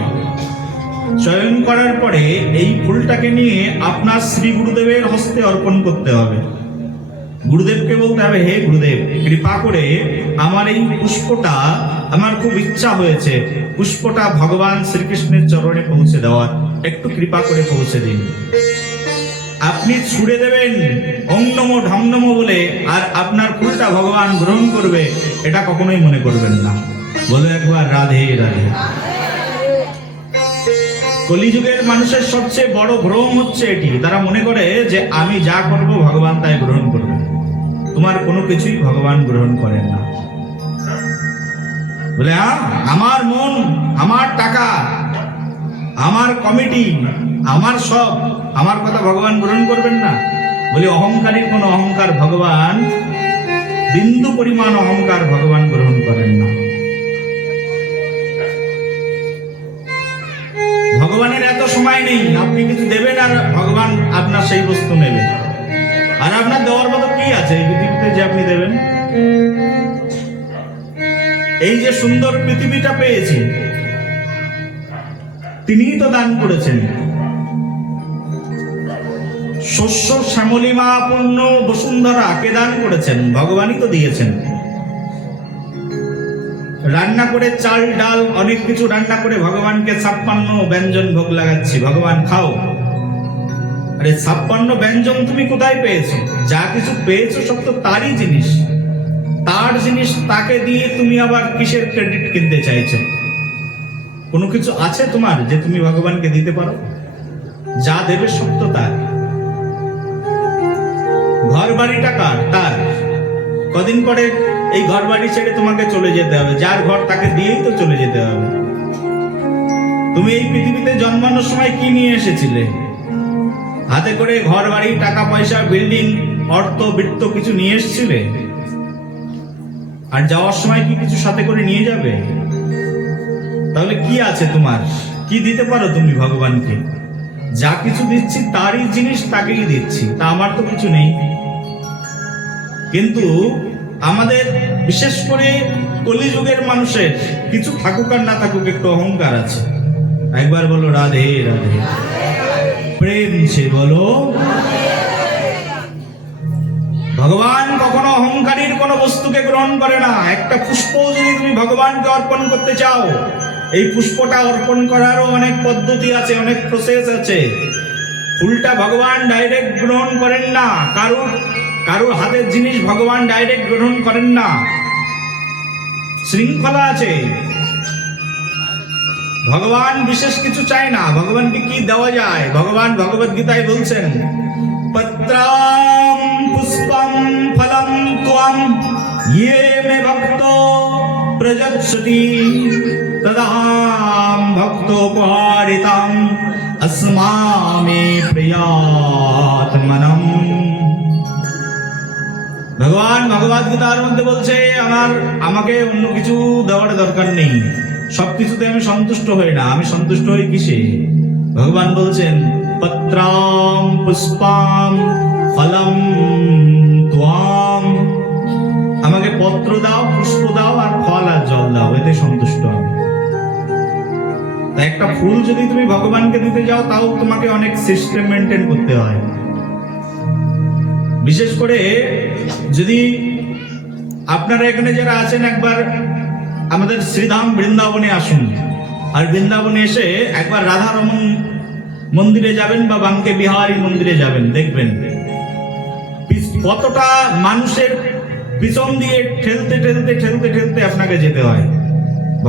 চয়ন করার পরে এই ফুলটাকে নিয়ে আপনার শ্রী গুরুদেবের হস্তে অর্পণ করতে হবে। গুরুদেবকে বলতে হবে, হে গুরুদেব, কৃপা করে আমার এই পুষ্পটা, আমার খুব ইচ্ছা হয়েছে পুষ্পটা ভগবান শ্রীকৃষ্ণের চরণে পৌঁছে দেওয়ার, একটু কৃপা করে পৌঁছে দিন। আপনি ছুড়ে দেবেন ওং নমো ঢং নমো বলে, আর আপনার ফুলটা ভগবান গ্রহণ করবে, এটা কখনোই মনে করবেন না। বলে একবার রাধে রাধে। কলিযুগের মানুষের সবচেয়ে বড় ভ্রম হচ্ছে এটি, তারা মনে করে যে আমি যা করব ভগবান তাই গ্রহণ করবে। তোমার কোনো কিছুই ভগবান গ্রহণ করেন না। বলে আমার মন, আমার টাকা, আমার কমিটি, আমার সব, আমার কথা ভগবান গ্রহণ করবেন না। বলে অহংকারীর কোন অহংকার ভগবান, বিন্দু পরিমাণ অহংকার ভগবান গ্রহণ করেন না। ভগবানের এত সময় নেই, আপনি কিছু দেবেন আর ভগবান আপনার সেই বস্তু নেবেন। আর আপনার দেওয়ার মতো কি আছে এই পৃথিবীতে যে আপনি দেবেন? এই যে সুন্দর পৃথিবীটা পেয়েছি, তিনিই তো দান করেছেন। শস্য শ্যামলিমা পূর্ণ বসুন্ধরা কে দান করেছেন? ভগবানই তো দিয়েছেন। রান্না করে চাল ডাল অনেক কিছু রান্না করে ভগবানকে 56 ব্যঞ্জন ভোগ লাগাচ্ছি, ভগবান খাও। আরে 56 ব্যঞ্জন তুমি কোথায় পেয়েছো? যা কিছু পেয়েছো সব তো তারই জিনিস, তার জিনিস, তাকে দিয়ে তুমি আবার কিসের ক্রেডিট কিনতে চাইছো? কোনো কিছু আছে তোমার যে তুমি ভগবানকে দিতে পারো? যা দেবে সব তো তার। ঘর বাড়িটা কার? তার। কদিন পরে এই ঘর বাড়ি ছেড়ে তোমাকে চলে যেতে হবে, যার ঘর তাকে দিয়েই তো চলে যেতে হবে। তুমি এই পৃথিবীতে জন্মানোর সময় কি নিয়ে এসেছিলে? হাতে করে ঘর বাড়ি, টাকা পয়সা, বিল্ডিং, অর্থ বৃত্ত কিছু নিয়ে এসেছিলে? আর যাওয়ার সময় কি কিছু সাথে করে নিয়ে যাবে? তাহলে কি আছে তোমার? কি দিতে পারো তুমি ভগবানকে? যা কিছু দিচ্ছি তারই জিনিস তাকেই দিচ্ছি, তা আমার তো কিছু নেই। কিন্তু আমাদের বিশেষ করে কলিযুগের মানুষের কিছু থাকুক আর না থাকুক একটু অহংকার আছে। একবার বলো রাধে রাধে, প্রেম সে বলো। ভগবান কখনো অহংকারীর কোনো বস্তুকে গ্রহণ করে না। একটা পুষ্প যদি তুমি ভগবানকে অর্পণ করতে চাও, এই পুষ্পটা অর্পণ করারও অনেক পদ্ধতি আছে, অনেক প্রসেস আছে। ফুলটা ভগবান ডাইরেক্ট গ্রহণ করেন না, কারোর হাতের জিনিস ভগবান ডাইরেক্ট গ্রহণ করেন না, শৃঙ্খলা আছে। ভগবান বিশেষ কিছু চায় না। ভগবানকে কি দেওয়া যায়? ভগবান ভগবদ গীতায় বলছেন, পত্রাম পুষ্পম ফলম ত্বম ইয়ে মে ভক্তো প্রযচ্ছতি তদাহং ভক্তোপহারিতাম अस्मामि प्रियात्मनम। ভগবান ভগবদ গীতার মধ্যে বলছে আমাকে অন্য কিছু দেওয়ার দরকার নেই, সবকিছুতে আমি সন্তুষ্ট হই না। আমি সন্তুষ্ট হই কিসে? ভগবান বলছেন পত্রাম পুষ্পাম ফলম ত্বম, আমাকে পত্র দাও, পুষ্প দাও, আর ফল আর জল দাও, এতে সন্তুষ্ট আমি। তাই একটা ফুল যদি তুমি ভগবানকে দিতে যাও, তাও তোমাকে অনেক সিস্টেম মেনটেন করতে হয়। বিশেষ করে যদি আপনারা এখানে যারা আছেন, একবার আমাদের শ্রীধাম বৃন্দাবনে আসুন, আর বৃন্দাবনে এসে একবার রাধারমন মন্দিরে যাবেন বা বাঙ্কে বিহারী মন্দিরে যাবেন, দেখবেন কতটা মানুষের পিছন দিয়ে ঠেলতে ঠেলতে ঠেলতে ঠেলতে আপনাকে যেতে হয়।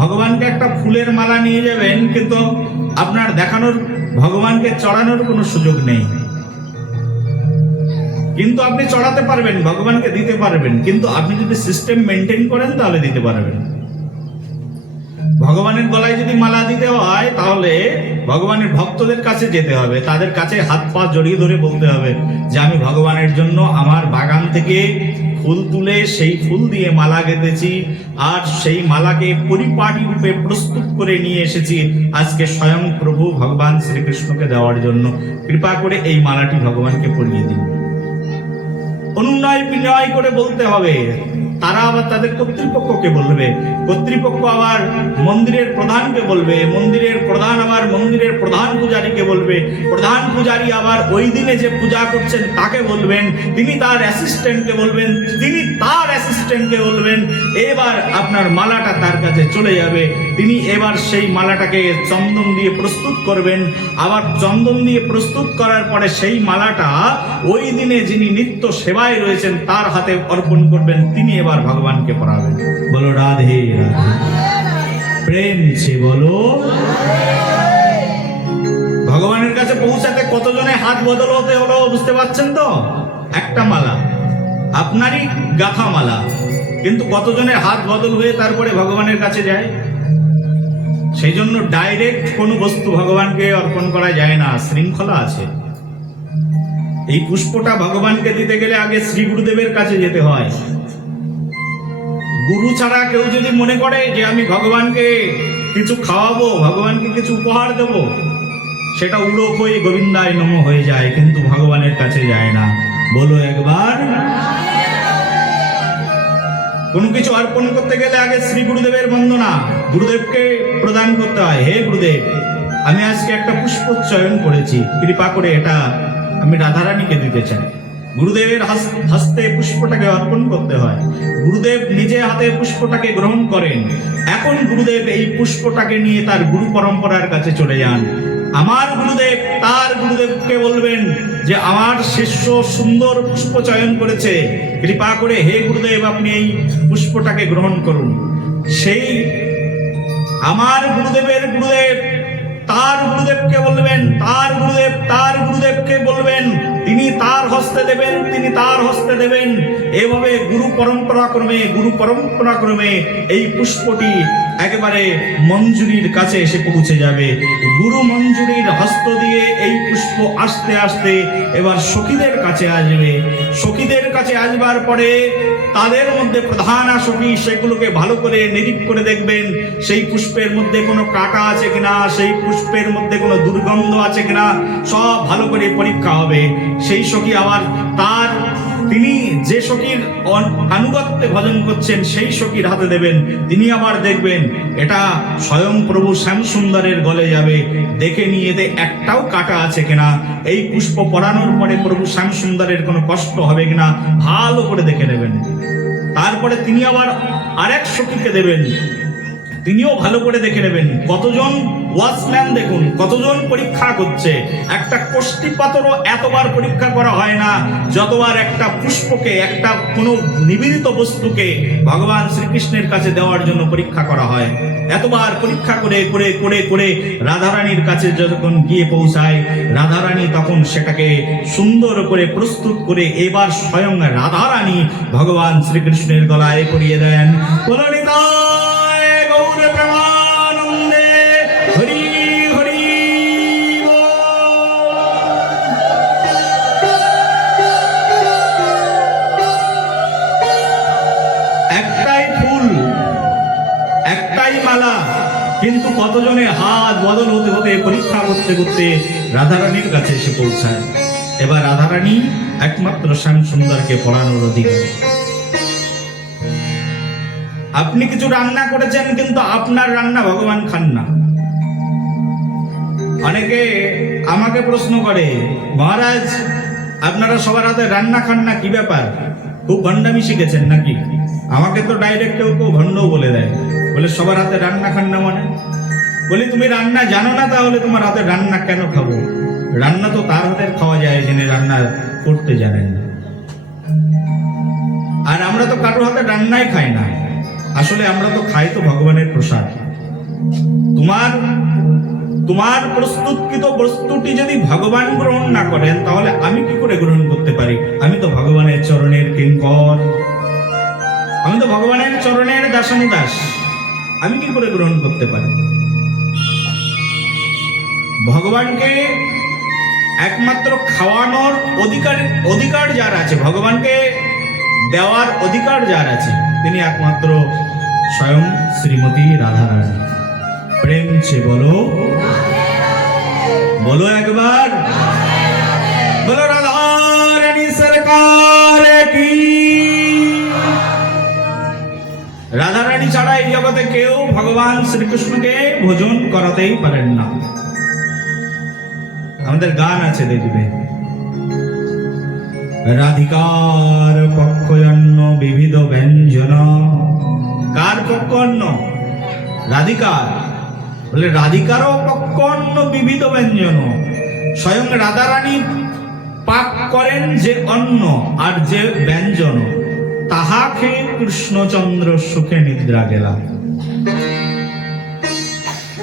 ভগবানকে একটা ফুলের মালা নিয়ে যাবেন, কিন্তু আপনার দেখানোর, ভগবানকে চড়ানোর কোনো সুযোগ নেই। কিন্তু আপনি চড়াতে পারবেন, ভগবানকে দিতে পারবেন, কিন্তু আপনি যদি সিস্টেম মেনটেন করেন তাহলে দিতে পারবেন। ভগবানের গলায় যদি মালা দিতে হয়, তাহলে ভগবানের ভক্তদের কাছে যেতে হবে, তাদের কাছে হাত পা জড়িয়ে ধরে বলতে হবে যে আমি ভগবানের জন্য আমার বাগান থেকে ফুল তুলে সেই ফুল দিয়ে মালা গেঁথেছি, আর সেই মালাকে পরিপাটি রূপে প্রস্তুত করে নিয়ে এসেছি আজকে স্বয়ং প্রভু ভগবান শ্রীকৃষ্ণকে দেওয়ার জন্য। কৃপা করে এই মালাটি ভগবানকে পরিয়ে দিন। অনুনয় বিনয় করে বলতে হবে। তারা আবার তাদের কর্তৃপক্ষকে বলবে, কর্তৃপক্ষ আবার মন্দিরের প্রধানকে বলবে, মন্দিরের প্রধান আবার মন্দিরের প্রধান পূজারীকে বলবে, প্রধান পূজারী আবার ওই দিনে যে পূজা করছেন তাকে বলবেন, তিনি তার অ্যাসিস্ট্যান্টকে বলবেন, তিনি তার অ্যাসিস্ট্যান্টকে বলবেন। এবার আপনার মালাটা তার কাছে চলে যাবে, তিনি এবার সেই মালাটাকে চন্দন দিয়ে প্রস্তুত করবেন। আবার চন্দন দিয়ে প্রস্তুত করার পরে সেই মালাটা ওই দিনে যিনি নিত্য সেবায় রয়েছেন তার হাতে অর্পণ করবেন, তিনি এবার ভগবানকে পড়াবেন। বলো রাধে রাধে, প্রেম সে বলো। ভগবানের কাছে পৌঁছাতে কতজনে হাত বদল হতে হলো বুঝতে পারছেন তো? একটা মালা, আপনারই গাথা মালা, কিন্তু কতজনের হাত বদল হয়ে তারপরে ভগবানের কাছে যায়। সেই জন্য ডাইরেক্ট কোনো বস্তু ভগবানকে অর্পণ করা যায় না, শৃঙ্খলা আছে। এই পুষ্পটা ভগবানকে দিতে গেলে আগে শ্রী গুরুদেবের কাছে যেতে হয়। গুরু ছাড়া কেউ যদি মনে করে যে আমি ভগবানকে কিছু খাওয়াবো, ভগবানকে কিছু উপহার দেব, সেটা উড়ো হয়ে গোবিন্দায় নমঃ হয়ে যায়, কিন্তু ভগবানের কাছে যায় না। বলো একবার। কোনো কিছু অর্পণ করতে গেলে আগে শ্রী গুরুদেবের বন্দনা, গুরুদেবকে প্রদান করতে হয়। হে গুরুদেব, আমি আজকে একটা পুষ্প চয়ন করেছি, কৃপা করে এটা আমি রাধারানীকে দিতে চাই। গুরুদেবের হস্তে পুষ্পটাকে অর্পণ করতে হয়। গুরুদেব নিজে হাতে পুষ্পটাকে গ্রহণ করেন। এখন গুরুদেব এই পুষ্পটাকে নিয়ে তার গুরু পরম্পরার কাছে চলে যান। আমার গুরুদেব তার গুরুদেবকে বলবেন যে আমার শিষ্য সুন্দর পুষ্প চয়ন করেছে, কৃপা করে হে গুরুদেব আপনি এই পুষ্পটাকে গ্রহণ করুন। সেই আমার গুরুদেবের গুরুদেব তার গুরুদেবকে বলবেন, তার গুরুদেবকে বলবেন, তিনি তার হস্তে দেবেন, তিনি তার হস্তে দেবেন। এভাবে গুরু পরম্পরা ক্রমে এই পুষ্পটি একেবারে মঞ্জুরির কাছে এসে পৌঁছে যাবে। গুরু মঞ্জুরির হস্ত দিয়ে এই পুষ্প আস্তে আস্তে এবার সখীদের কাছে আসবে। সখীদের কাছে আসবার পরে তাদের মধ্যে প্রধান সখী সেগুলোকে ভালো করে নিরীক্ষণ করে দেখবেন, সেই পুষ্পের মধ্যে কোনো কাঁটা আছে কিনা, সেই পুষ্পের মধ্যে কোনো দুর্গন্ধ আছে কিনা, সব ভালো করে পরীক্ষা হবে। সেই সখী আবার তিনি যে সখীর আনুগত্যে ভজন করছেন সেই সখীর হাতে দেবেন। তিনি আবার দেখবেন এটা স্বয়ং প্রভু শ্যামসুন্দরের গলে যাবে, দেখে নিয়ে একটাও কাটা আছে কিনা, এই পুষ্প পরানোর পরে প্রভু শ্যামসুন্দরের কোনো কষ্ট হবে কিনা ভালো করে দেখে নেবেন। তারপরে তিনি আবার আরেক সখীকে দেবেন, তিনিও ভালো করে দেখে নেবেন। কতজন ওয়াচম্যান দেখুন, কতজন পরীক্ষা করছে। একটা কোষ্ঠী পাথরও এতবার পরীক্ষা করা হয় না যতবার একটা পুষ্পকে, একটা কোনো নিবেদিত বস্তুকে ভগবান শ্রীকৃষ্ণের কাছে দেওয়ার জন্য পরীক্ষা করা হয়। এতবার পরীক্ষা করে করে করে করে রাধারানীর কাছে যখন গিয়ে পৌঁছায়, রাধারানী তখন সেটাকে সুন্দর করে প্রস্তুত করে এবার স্বয়ং রাধারানী ভগবান শ্রীকৃষ্ণের গলায় পরিয়ে দেন। কিন্তু কতজনে হাত বদল হতে হতে পরীক্ষা করতে করতে রাধারানীর কাছে এসে পৌঁছায়। এবার রাধারানী একমাত্র শ্যামসুন্দরকে পড়ানোর অধিকার। আপনি কিছু রান্না করেছেন কিন্তু আপনার রান্না ভগবান খান না। অনেকে আমাকে প্রশ্ন করে, মহারাজ আপনারা সবার হাতে রান্না খান না, কি ব্যাপার, খুব ভণ্ডামি শিখেছেন নাকি? আমাকে তো ডাইরেক্ট কেউ কেউ ভণ্ডও বলে দেয়, বলে সবার হাতে রান্না খান না মানে? বলি তুমি রান্না জানো না, তাহলে তোমার হাতে রান্না কেন খাবো? রান্না তো তার হাতের খাওয়া যায় যিনি রান্না করতে জানেন না। আর আমরা তো কারোর হাতে রান্নাই খাই না, আসলে আমরা তো খাই তো ভগবানের প্রসাদ। তোমার প্রস্তুতকৃত বস্তুটি যদি ভগবান গ্রহণ না করেন তাহলে আমি কি করে গ্রহণ করতে পারি? আমি তো ভগবানের চরণের কিঙ্কর, আমি তো ভগবানের চরণের দাসানুদাস, আমি কি করে গ্রহণ করতে পারি? ভগবানকে একমাত্র খাওয়ানোর অধিকার যার আছে, ভগবানকে দেওয়ার অধিকার যার আছে, তিনি একমাত্র স্বয়ং শ্রীমতী রাধারানী। প্রেম সে বলো একবার, বলো রাধারানী সরকার কি। রাধারানী ছাড়া এই জগতে কেউ ভগবান শ্রীকৃষ্ণকে ভোজন করাতেই পারেন না। আমাদের গান আছে দেখবে, রাধিকার পক্ষয়ন্ন বিবিধ ব্যঞ্জন। কার পক্ষ অন্ন? রাধিকার। বলে রাধিকারও পক্ষ অন্ন বিবিধ ব্যঞ্জন। স্বয়ং রাধারানী পাক করেন যে অন্ন আর যে ব্যঞ্জন, তাহা খেয়ে কৃষ্ণচন্দ্র সুখে নিদ্রা গেলা।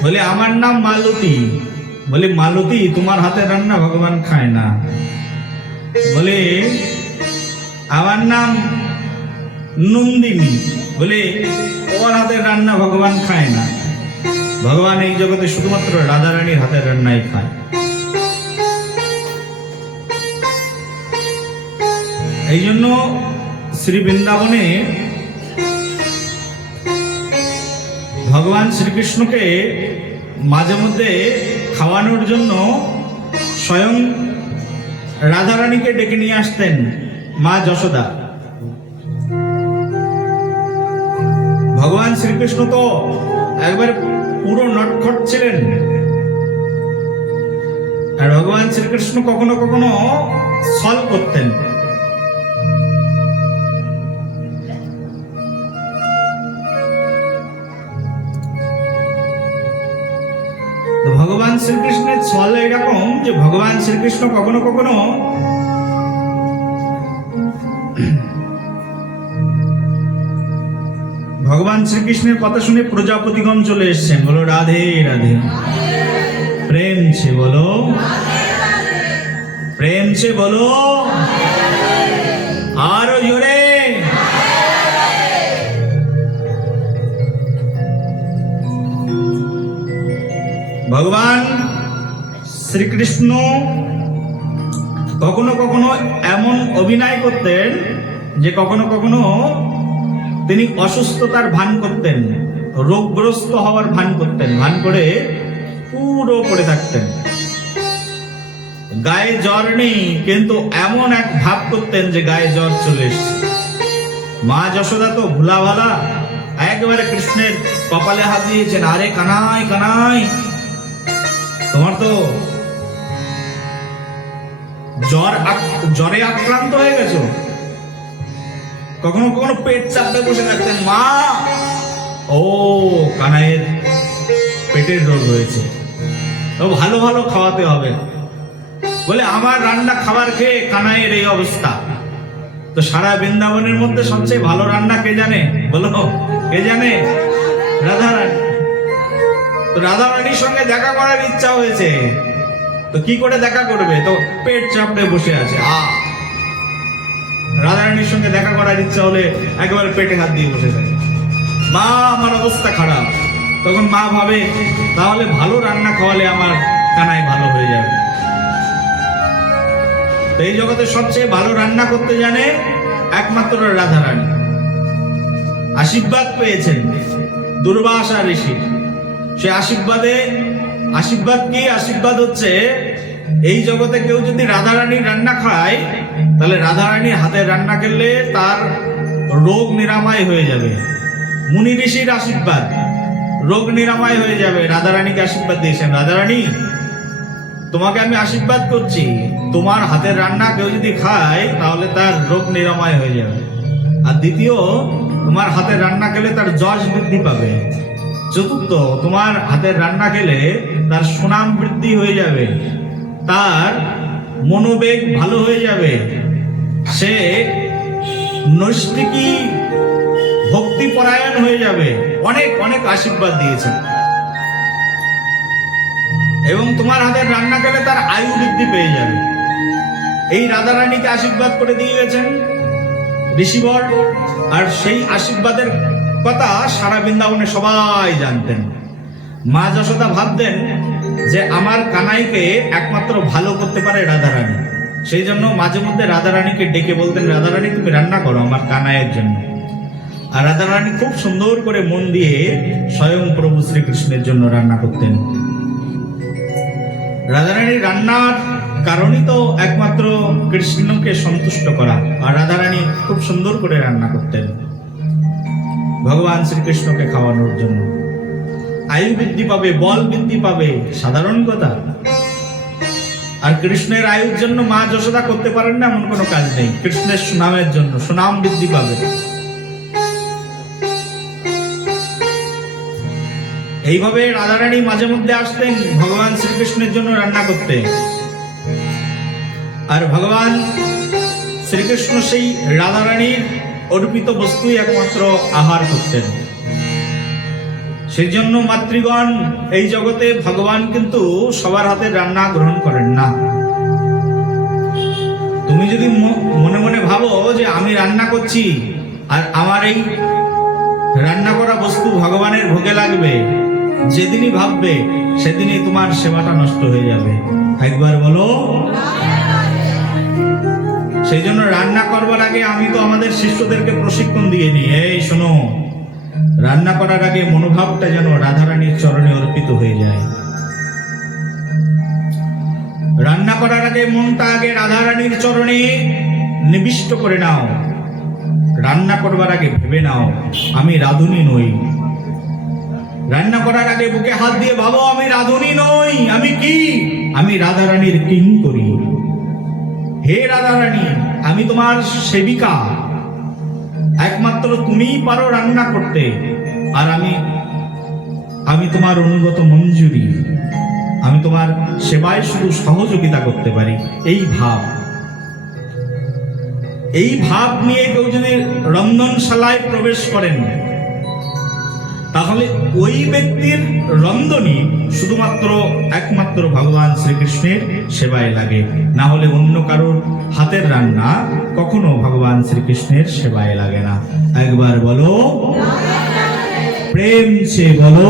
বলে আমার নাম মালতী। বলে মালতী, তোমার হাতে রান্না ভগবান খায় না। বলে আমার নাম নন্দিনী। বলে ওর হাতের রান্না ভগবান খায় না। ভগবান এই জগতে শুধুমাত্র রাধারানীর হাতের রান্নাই খায়। এই জন্য শ্রী বৃন্দাবনে ভগবান শ্রীকৃষ্ণকে মাঝে মধ্যে খাওয়ানোর জন্য স্বয়ং রাধারানীকে ডেকে নিয়ে আসতেন মা যশোদা। ভগবান শ্রীকৃষ্ণ তো একবার পুরো নটখট ছিলেন, আর ভগবান শ্রীকৃষ্ণ কখনো কখনো ছল করতেন। ভগবান শ্রীকৃষ্ণের ছল এরকম যে ভগবান শ্রীকৃষ্ণ কখনো কখনো ভগবান শ্রীকৃষ্ণের কথা শুনে প্রজাপতিগণ চলে এসছেন, বলো রাধে রাধে। प्रेम से बोलो, प्रेम से बोलो, आरो जोरे। ভগবান শ্রীকৃষ্ণ কখনো কখনো এমন অভিনয় করতেন যে কখনো কখনো তিনি অসুস্থতার ভান করতেন, রোগগ্রস্ত হওয়ার ভান করতেন, ভান করে পুরো পড়ে থাকতেন, গায়ে জ্বর নেই কিন্তু এমন এক ভাব করতেন যে গায়ে জ্বর চলে এসছে। মা যশোদা তো ভোলা ভালা, একেবারে কৃষ্ণের কপালে হাত দিয়েছেন, আরে কানাই কানাই তোমার তো জ্বরে আক্রান্ত হয়ে গেছো। কখনো কখনো পেট চাপতে বসে থাকতেন মা, ও কানাইয়ের পেটের রোগ হয়েছে, তো ভালো ভালো খাওয়াতে হবে, বলে আমার রান্না খাবার খেয়ে কানাইয়ের এই অবস্থা। তো সারা বৃন্দাবনের মধ্যে সবচেয়ে ভালো রান্না কে জানে বলো, কে জানে? রাধারানী। তো রাধারানীর সঙ্গে দেখা করার ইচ্ছা হয়েছে, তো কি করে দেখা করবে, তো পেট চাপড়ে বসে আছে। রাধারানীর সঙ্গে দেখা করার ইচ্ছা হলে একেবারে পেটে হাত দিয়ে বসে থাকে। মা আমার অবস্থা খারাপ। তখন মা ভাবে তাহলে ভালো রান্না খাওয়ালে আমার কানাই ভালো হয়ে যাবে। এই জগতে সবচেয়ে ভালো রান্না করতে জানে একমাত্র রাধারানী। আশীর্বাদ পেয়েছেন দুর্বাসা ঋষি, সে আশীর্বাদ কি? আশীর্বাদ হচ্ছে এই জগতে কেউ যদি রাধারানীর রান্না খায় তাহলে রাধারানীর হাতের রান্না খেলে তার রোগ নিরাময় হয়ে যাবে। মুনি ঋষির আশীর্বাদ, রোগ নিরাময় হয়ে যাবে। রাধারানীকে আশীর্বাদ দিয়েছেন, রাধারানী তোমাকে আমি আশীর্বাদ করছি, তোমার হাতের রান্না কেউ যদি খায় তাহলে তার রোগ নিরাময় হয়ে যাবে। আর দ্বিতীয়, তোমার হাতের রান্না খেলে তার যশ বৃদ্ধি পাবে। চতুর্থ, তোমার হাতের রান্না খেলে তার সুনাম বৃদ্ধি হয়ে যাবে, তার মনোবেগ ভালো হয়ে যাবে, সে নৈষ্ঠিকী ভক্তি পরায়ণ হয়ে যাবে। অনেক অনেক আশীর্বাদ দিয়েছেন। এবং তোমার হাতের রান্না খেলে তার আয়ু বৃদ্ধি পেয়ে যাবে। এই রাধারানীকে আশীর্বাদ করে দিয়ে গেছেন ঋষিবর। আর সেই আশীর্বাদের কথা সারা বৃন্দাবনে সবাই জানতেন। মা যশোদা ভাবতেন যে আমার কানাইকে একমাত্র ভালো করতে পারে রাধারানী। সেই জন্য মাঝে মধ্যে রাধারানীকে ডেকে বলতেন, রাধারানী তুমি রান্না করো আমার কানাইয়ের জন্য। আর রাধারানী খুব সুন্দর করে মন দিয়ে স্বয়ং প্রভু শ্রীকৃষ্ণের জন্য রান্না করতেন। রাধারানীর রান্নার কারণই তো একমাত্র কৃষ্ণকে সন্তুষ্ট করা। আর রাধারানী খুব সুন্দর করে রান্না করতেন ভগবান শ্রীকৃষ্ণকে খাওয়ানোর জন্য। আয়ু বৃদ্ধি পাবে, বল বৃদ্ধি পাবে, সাধারণ কথা। আর কৃষ্ণের আয়ুর জন্য মা যশোদা করতে পারেন না এমন কোনো কাজ নেই। কৃষ্ণের সুনামের জন্য, সুনাম বৃদ্ধি পাবে। এইভাবে রাধারানী মাঝে মধ্যে আসতেন ভগবান শ্রীকৃষ্ণের জন্য রান্না করতে। আর ভগবান শ্রীকৃষ্ণ সেই রাধারানীর অর্পিত বস্তুই একমাত্র আহার করতেন। সেই জন্য মাতৃগণ, এই জগতে ভগবান কিন্তু সবার হাতে রান্না গ্রহণ করেন না। তুমি যদি মনে মনে ভাবো যে আমি রান্না করছি আর আমার এই রান্না করা বস্তু ভগবানের ভোগে লাগবে, যেদিনই ভাববে সেদিনই তোমার সেবাটা নষ্ট হয়ে যাবে। একবার বলো। সেই জন্য রান্না করবার আগে আমি তো আমাদের শিষ্যদেরকে প্রশিক্ষণ দিয়ে নিই, এই শোনো, রান্না করার আগে মনোভাবটা যেন রাধারানীর চরণে অর্পিত হয়ে যায়। রান্না করার আগে মনটা আগে রাধারানীর চরণে নিবিষ্ট করে নাও। রান্না করবার আগে ভেবে নাও আমি রাধুনী নই। রান্না করার আগে বুকে হাত দিয়ে ভাবো আমি রাধুনী নই, আমি কি? আমি রাধারানীর কিঙ্করী। হে রাধারানী, আমি তোমার সেবিকা, একমাত্র তুমিই পারো রান্না করতে, আর আমি তোমার অনুগত মঞ্জুরি, আমি তোমার সেবায় শুধু সহযোগিতা করতে পারি। এই ভাব নিয়ে কেউ যদি রন্ধনশালায় প্রবেশ করেন, তাহলে ওই ব্যক্তির রন্ধনই শুধুমাত্র একমাত্র ভগবান শ্রীকৃষ্ণের সেবায় লাগে, না হলে অন্য কারোর হাতের রান্না কখনো ভগবান শ্রীকৃষ্ণের সেবায় লাগে না। একবার বলো, প্রেম সে বলো।